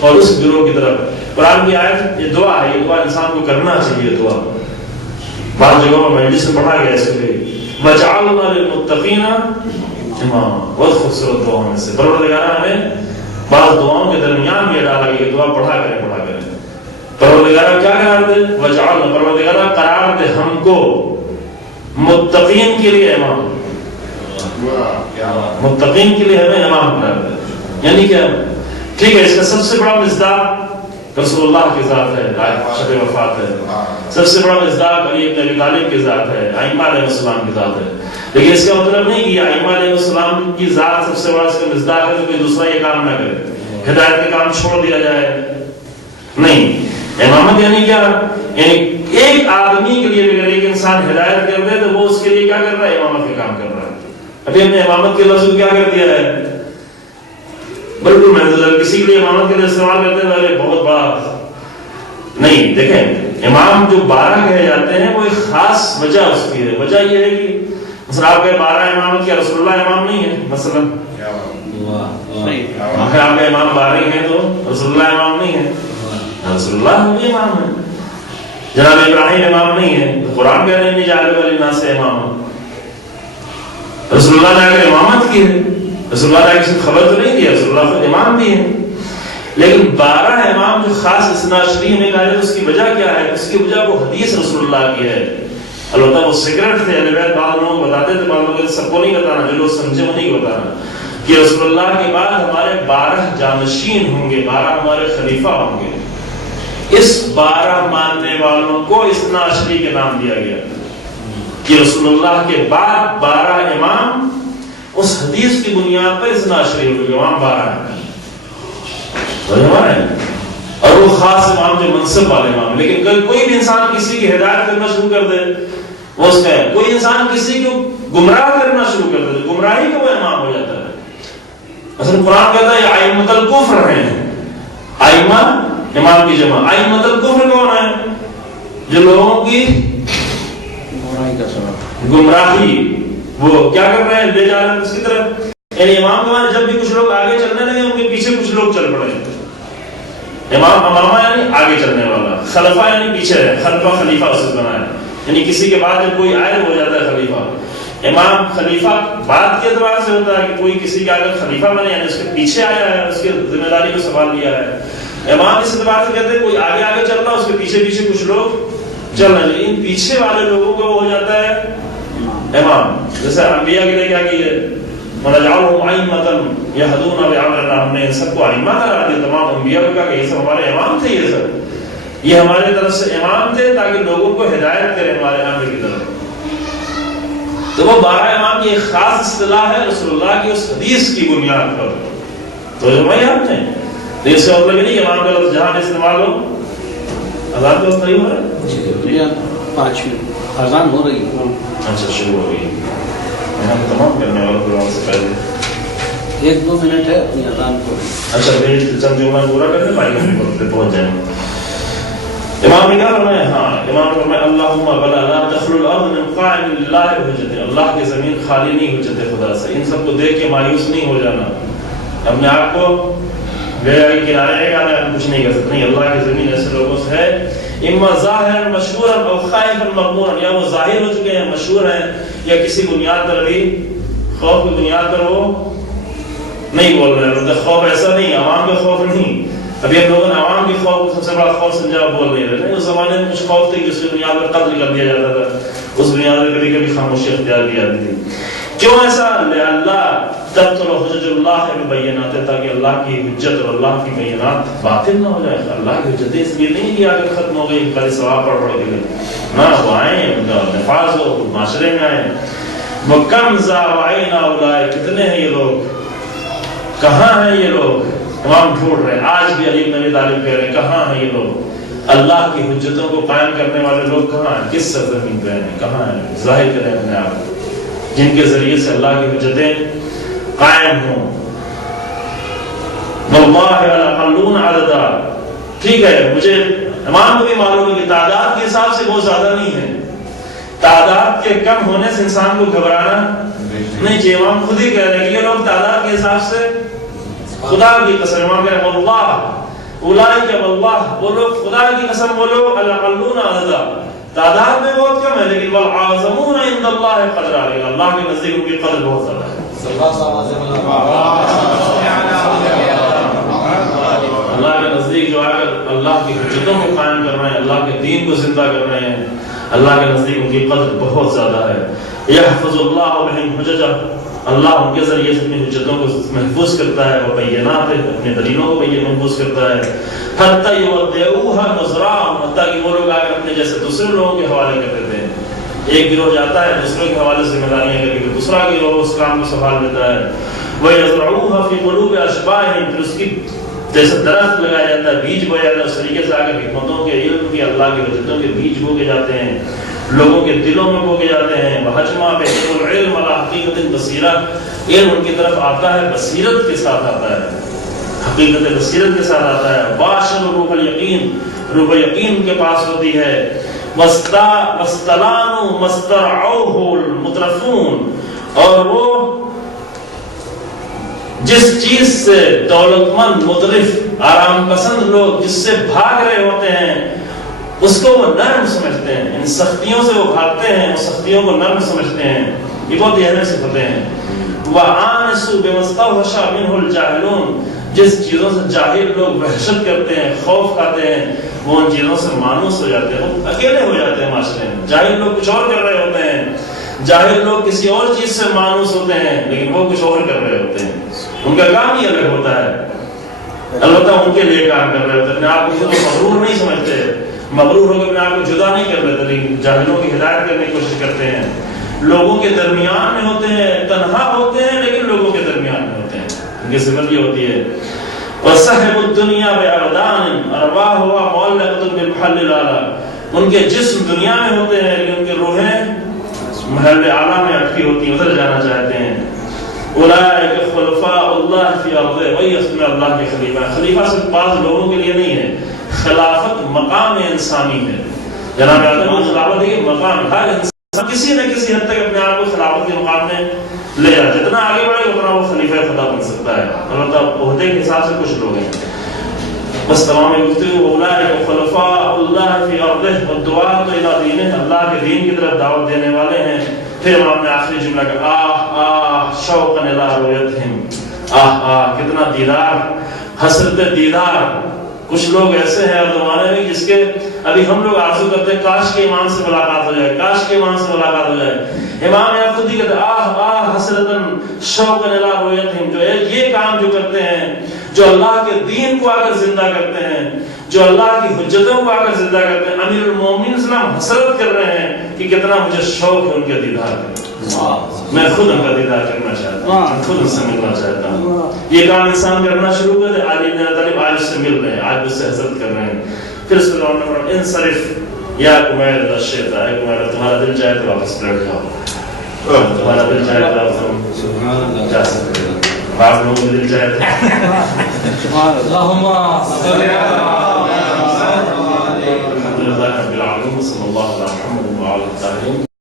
اور اس گروہ کی طرف قرآن کی آیت یہ دعا ہے، یہ دعا انسان کو کرنا چاہیے. دعا بعض جگہوں میں مجلس میں پڑھا گیا اس کے لیے وَجَعَلْنَا لِلْمُتَّقِينَ إِمَامًا. بہت خوبصورت دعا میں سے پروردگار ہمیں بعض دعاؤں کے درمیان بھی ڈالا کہ یہ دعا پڑھا کریں. پروردگار کیا قرار دے؟ وَجَعَلْنَا، پروردگار قرار دے ہم کو متقین کے لیے امام. متقین کے لیے ہمیں امام قرار دے. یعنی کہ ٹھیک ہے، اس کا سب سے بڑا مصداق رسول اللہ کی ذات ہے، شب وفات ہے. سب سے بڑا مصداق علی بن ابی طالب کی ذات ہے، ائمہ علیہ السلام کی ذات ہے. لیکن اس کا مطلب نہیں کہ ائمہ علیہ السلام کی ذات سب سے بڑا اس کا مصداق ہے تو کوئی دوسرا یہ کام نہ کرے، ہدایت کا کام چھوڑ دیا جائے. نہیں، امامت یعنی کیا؟ یعنی ایک آدمی کے لیے اگر ایک انسان ہدایت کر دے تو وہ اس کے لیے کیا کر رہا ہے؟ امامت کا کام کر رہا ہے. ابھی ہم نے امامت کے لفظ کیا کر دیا ہے؟ بالکل محض کسی کے لیے امامت کے لیے استعمال کرتے ہیں، بہت بڑا نہیں. دیکھیں، امام جو 12 کہے جاتے ہیں وہ ایک خاص وجہ اس کی ہے. وجہ یہ ہے کہ مثلا آپ کے 12 امامت کیا رسول اللہ امام نہیں ہے؟ مثلا اگر آپ کے امام 12 ہیں تو رسول اللہ امام نہیں ہے. رسول اللہ بھی امام ہے. جناب ابراہیم امام نہیں ہے، قرآن کہہ رہے ہیں جعل للناس امام. رسول اللہ نے اگر امامت کی ہے، رسول اللہ نے کسی خبر تو نہیں دیا، رسول اللہ کو امام بھی ہے. لیکن 12 امام جو خاص اسناد شریف میں کہا ہے اس کی وجہ کیا ہے؟ اس کی وجہ وہ حدیث رسول اللہ کی ہے البتہ وہ سیکرٹ تھے، اہل بیت بعض لوگوں کو بتاتے تھے، بعض لوگوں سب کو نہیں بتانا، جو لوگ سمجھے انہیں کو بتانا کہ رسول اللہ کے بعد ہمارے 12 جانشین ہوں گے، 12 ہمارے خلیفہ ہوں گے۔ اس 12 ماننے والوں کو اثنا عشری کے نام دیا گیا کہ رسول اللہ کے بعد 12 امام، اس حدیث کی بنیاد پر اثنا عشری ہوگی، امام 12 ہیں اور وہ خاص امام جو منصب والے امام۔ لیکن کوئی بھی انسان کسی کی ہدایت کرنا شروع کر دے، وہ اس کا ہے۔ کوئی انسان کسی کو گمراہ کرنا شروع کر دے، گمراہی کا وہ امام ہو جاتا ہے۔ اصل قرآن کہتا ہے ائمۃ الکفر ہیں، ائمہ امام کی جمع، ائمۃ الکفر کون ہے؟ جو لوگوں کی گمراہی وہ کیا کر رہے ہیں، لے جا رہے ہیں اس کی طرف۔ یعنی امام کے معنی جب بھی کچھ لوگ آگے چلنے لگے، ان کے پیچھے کچھ لوگ چل پڑے۔ امام امامہ یعنی آگے چلنے والا، خلفہ یعنی پیچھے ہے، خلفہ خلیفہ اسے بنایا، یعنی کسی کے بعد جب کوئی آئے ہو جاتا ہے خلیفہ۔ امام خلیفہ بات کے اعتبار سے ہوتا ہے کہ کوئی کسی کا اگر خلیفہ بنے یعنی اس کے پیچھے آیا ہے، اس کی ذمہ داری کو سنبھال لیا ہے۔ امام اس اعتبار سے کہتے ہیں کوئی آگے آگے چل رہا ہے، اس کے پیچھے پیچھے کچھ لوگ چل رہے ہیں، ان پیچھے والے لوگوں کو وہ ہو جاتا ہے امام۔ جیسے انبیاء کے لیے کیا کیے، وَنَجْعَلْهُمْ أَئِمَّةً يَهْدُونَ بِأَمْرِنَا، ہم نے ان سب کو ائمہ قرار دیا، تمام انبیاء کو کہا کہ یہ سب ہمارے امام تھے، یہ سب یہ ہمارے طرف سے امام تھے تاکہ لوگوں کو ہدایت کرے ہمارے امر کی طرف۔ تو وہ 12 امام کی ایک خاص اصطلاح ہے رسول اللہ کی اس حدیث کی بنیاد پر۔ تو جو میں آپ نے تو اس کا مطلب نہیں امام کا لفظ جہاں استعمال ہو۔ اذان کا وقت نہیں ہو رہا ہے، 5 منٹ اذان ہو رہی ہے۔ اچھا شروع ہو گئی، ہم تمام کرنے والوں پروگرام سے پہلے 1-2 منٹ ہے اپنی اذان کو۔ اچھا میری چند جملہ پورا کر دیں، بھائی ہم وقت پہ پہنچ جائیں گے۔ امام نے کہا فرمایا، ہاں امام نے فرمایا اللہم بلا لا تخلو الارض من قائم للہ حجت، اللہ کی زمین خالی نہیں حجت خدا سے۔ ان سب کو دیکھ کے مایوس نہیں ہو جانا، اپنے آپ کو گیا کہ کنارے کا ہم کچھ نہیں کر سکتے، نہیں، اللہ کی زمین ایسے لوگوں سے ہے، اما ظاہر مشہورا او خائفا مغمورا، یا وہ ظاہر ہو چکے ہیں، مشہور ہیں، یا کسی بنیاد پر بھی خوف کی بنیاد پر وہ نہیں بول رہے ہیں۔ خوف ایسا نہیں، عوام کا خوف نہیں، ابھی ہم لوگوں نے عوام کی خوف کو سب سے بڑا خوف سمجھا، بول نہیں رہے۔ اس زمانے میں کچھ خوف تھے کہ اس کی بنیاد پر قتل کر دیا جاتا تھا، اس بنیاد پر کبھی کبھی خاموشی اختیار کی جاتی تھی۔ کیوں ایسا؟ لِأَلَّا تَبْطُلَ حُجَجُ اللَّهِ بِبَيِّنَاتِهِ، تاکہ اللہ کی حجت اور اللہ کی بینات باطل نہ ہو جائے۔ اللہ کی حجت اس لیے نہیں کہ آگے ختم ہو گئی خالی ثواب پڑھ کے لیے، نہ وہ آئیں ان کا نفاذ ہو، معاشرے میں آئیں۔ وَكَمْ زَاوَعِينَا أُولَٰئِكَ، کتنے ہیں یہ لوگ، کہاں ہیں یہ لوگ؟ امام ڈھونڈ رہے ہیں، آج بھی علی بن ابی طالب کہہ رہے ہیں کہاں ہیں یہ لوگ، اللہ کی حجتوں کو قائم کرنے والے لوگ کہاں ہیں، کس سرزمین پہ ہیں، کہاں ہیں؟ ظاہر کریں اپنے آپ کو، جن کے ذریعے سے اللہ کی حجتیں قائم ہوں۔ وَاللَّهِ لَأَقَلُّونَ عَدَدًا، ٹھیک ہے، مجھے امام کو بھی معلوم ہے کہ تعداد کے حساب سے بہت زیادہ نہیں ہے، تعداد کے کم ہونے سے انسان کو گھبرانا نہیں چاہیے۔ امام خود ہی کہہ رہے ہیں کہ یہ لوگ تعداد کے حساب سے، خدا کی قسم، امام کہہ رہے ہیں واللہ اولئک واللہ، وہ لوگ خدا کی قسم، وہ لوگ الاقلون عددا، تعداد میں بہت کم ہے، لیکن والعاظمون عند اللہ قدر، اللہ کے نزدیک ان کی قدر بہت زیادہ ہے۔ اللہ کے نزدیک جو اگر اللہ کی حجتوں کو قائم کر رہے ہیں، اللہ کے دین کو زندہ کر رہے ہیں، اللہ کے نزدیک ان کی قدر بہت زیادہ ہے۔ یحفظ اللہ بہم حججہ، اللہ ان کے ذریعے سے اپنی حجتوں کو محفوظ کرتا ہے، وہ بینات اپنے دلیلوں کو محفوظ کرتا ہے، حتی یودعوها نظراء، حتیٰ کہ وہ لوگ آگر اپنے جیسے دوسرے لوگوں کے حوالے کر دیتے ہیں۔ ایک گروہ جاتا ہے دوسرے کے حوالے ذمہ داریاں کر کے، دوسرا گروہ اس کام کو سنبھال لیتا ہے۔ وَيَزْرَعُوهَا فِي قُلُوبِ أَشْبَاهِهِمْ، پھر اس کی جیسے درخت لگایا جاتا ہے، بیج بویا جاتا ہے، اس طریقے سے آگر حکمتوں کے، علم کی، اللہ کی حجتوں کے بیج بو کے جاتے ہیں، لوگوں کے دلوں میں بو کے جاتے ہیں۔ وَحَجْمَا بِهِمُ الْعِلْمَ عَلَىٰ حَقِيقَةٍ بَصِيرَةٍ، علم ان کی طرف آتا ہے بصیرت کے ساتھ آتا ہے، حقیقت بصیرت کے ساتھ آتا ہے۔ وَاشَرُ روح الیقین، روح یقین کے پاس ہوتی ہے۔ وَاسْتَلَانُوا مَسْتَرْعَوْهُ الْمُتْرَفُونَ، اور وہ جس چیز سے دولت مند، مترف، آرام پسند لوگ جس سے بھاگ رہے ہوتے ہیں، اس کو وہ نرم سمجھتے ہیں، ان سختیوں سے وہ بھاگتے ہیں، وہ سختیوں کو نرم سمجھتے ہیں۔ یہ بہت اہم صفتیں ہیں۔ وَآنَسُوا بِمَسْتَوْحَشَ مِنْهُ الْجَاهِلُونَ، جس چیزوں سے جاہل لوگ وحشت کرتے ہیں، خوف کھاتے ہیں، وہ ان چیزوں سے مانوس ہو جاتے ہیں، وہ اکیلے ہو جاتے ہیں معاشرے میں. جاہل لوگ کچھ اور کر رہے ہوتے ہیں، جاہل لوگ کسی اور چیز سے مانوس ہوتے ہیں، لیکن وہ کچھ اور کر رہے ہوتے ہیں. ان کا کام ہی الگ ہوتا ہے، البتہ ان کے لیے کام کر رہے ہوتے ہیں. اپنے آپ کو مغرور نہیں سمجھتے، مغرور ہو کے اپنے آپ کو جدا نہیں کر لیتے، لیکن جاہلوں کی ہدایت کرنے کی کوشش کرتے ہیں. لوگوں کے درمیان میں ہوتے ہیں، تنہا ہوتے ہیں، لیکن لوگوں کے درمیان میں ہوتے ہیں. ان کی صفت یہ ہوتی ہے وَصَحِبُ الدُّنْيَا بِأَبْدَانٍ أَرْوَاحُهَا مُعَلَّقَةٌ بِالْمَحَلِّ الْأَعْلَىٰ. ان کے جسم دنیا میں ہوتے ہیں، لیکن ان کے روحیں محل اعلیٰ میں اٹکی ہوتی ہیں، ادھر جانا چاہتے ہیں. اولئک خلفاء اللہ فی ارضہ، وہی اصل میں اللہ کے خلیفہ. خلیفہ صرف بعض لوگوں کے لیے نہیں ہے، خلافت مقام انسانی ہے. جناب آدم کی خلافت ہے مقام، ہر انسان کسی نہ کسی حد تک اپنے آپ کو خلافت کے مقام میں لے جاتا ہے. جتنا آگے بڑھے اتنا وہ خلیفہ خدا بن سکتا ہے، البتہ عہدے کے حساب سے کچھ لوگ ہیں. بس تمام گفتگو اولئک خلفاء اللہ فی ارضہ والدعاۃ الی دینہ، اللہ کے دین کی طرف دعوت دینے والے ہیں. پھر امام نے آخری جملہ کہا آہ آہ شوقا الی رؤیتہم، آہ آہ کتنا دیدار، حسرت دیدار. کچھ لوگ ایسے ہیں زمانے میں جس کے ابھی ہم لوگ آرزو کرتے ہیں کاش کے امام سے ملاقات ہو جائے، کاش کے امام سے ملاقات ہو جائے. امام خود ہی کہتے ہیں آہ آہ حسرتاً شوقا الی رؤیتہم. جو یہ کام جو کرتے ہیں، جو اللہ کے دین کو آ کر زندہ کرتے ہیں، جو اللہ کی حجتوں کو آ کر زندہ کرتے ہیں، امیر المومنین صلی اللہ علیہ وسلم حسرت کر رہے ہیں کہ کتنا مجھے شوق ہے ان کے دیدار کا. میں خود ان کا دیدار کرنا چاہتا ہوں، میں خود ان سے ملنا چاہتا ہوں. یہ کام انسان کرنا شروع کر دے. علی بن ابی طالب آج سے مل رہے ہیں، آج اس سے حسرت کر رہے ہیں. پھر اس کو انصرف یا کمیل الشیطان، اے کمیل تمہارا دل چاہے تو واپس لوٹ جاؤ، تمہارا دل چاہے تو واپس جا سکتے ہیں. بعض لوگوں کے دل چاہے تو اللہم صلی الحمد للہ رب العالمین، صلی اللہ علیہ وسلم وعلی آلہ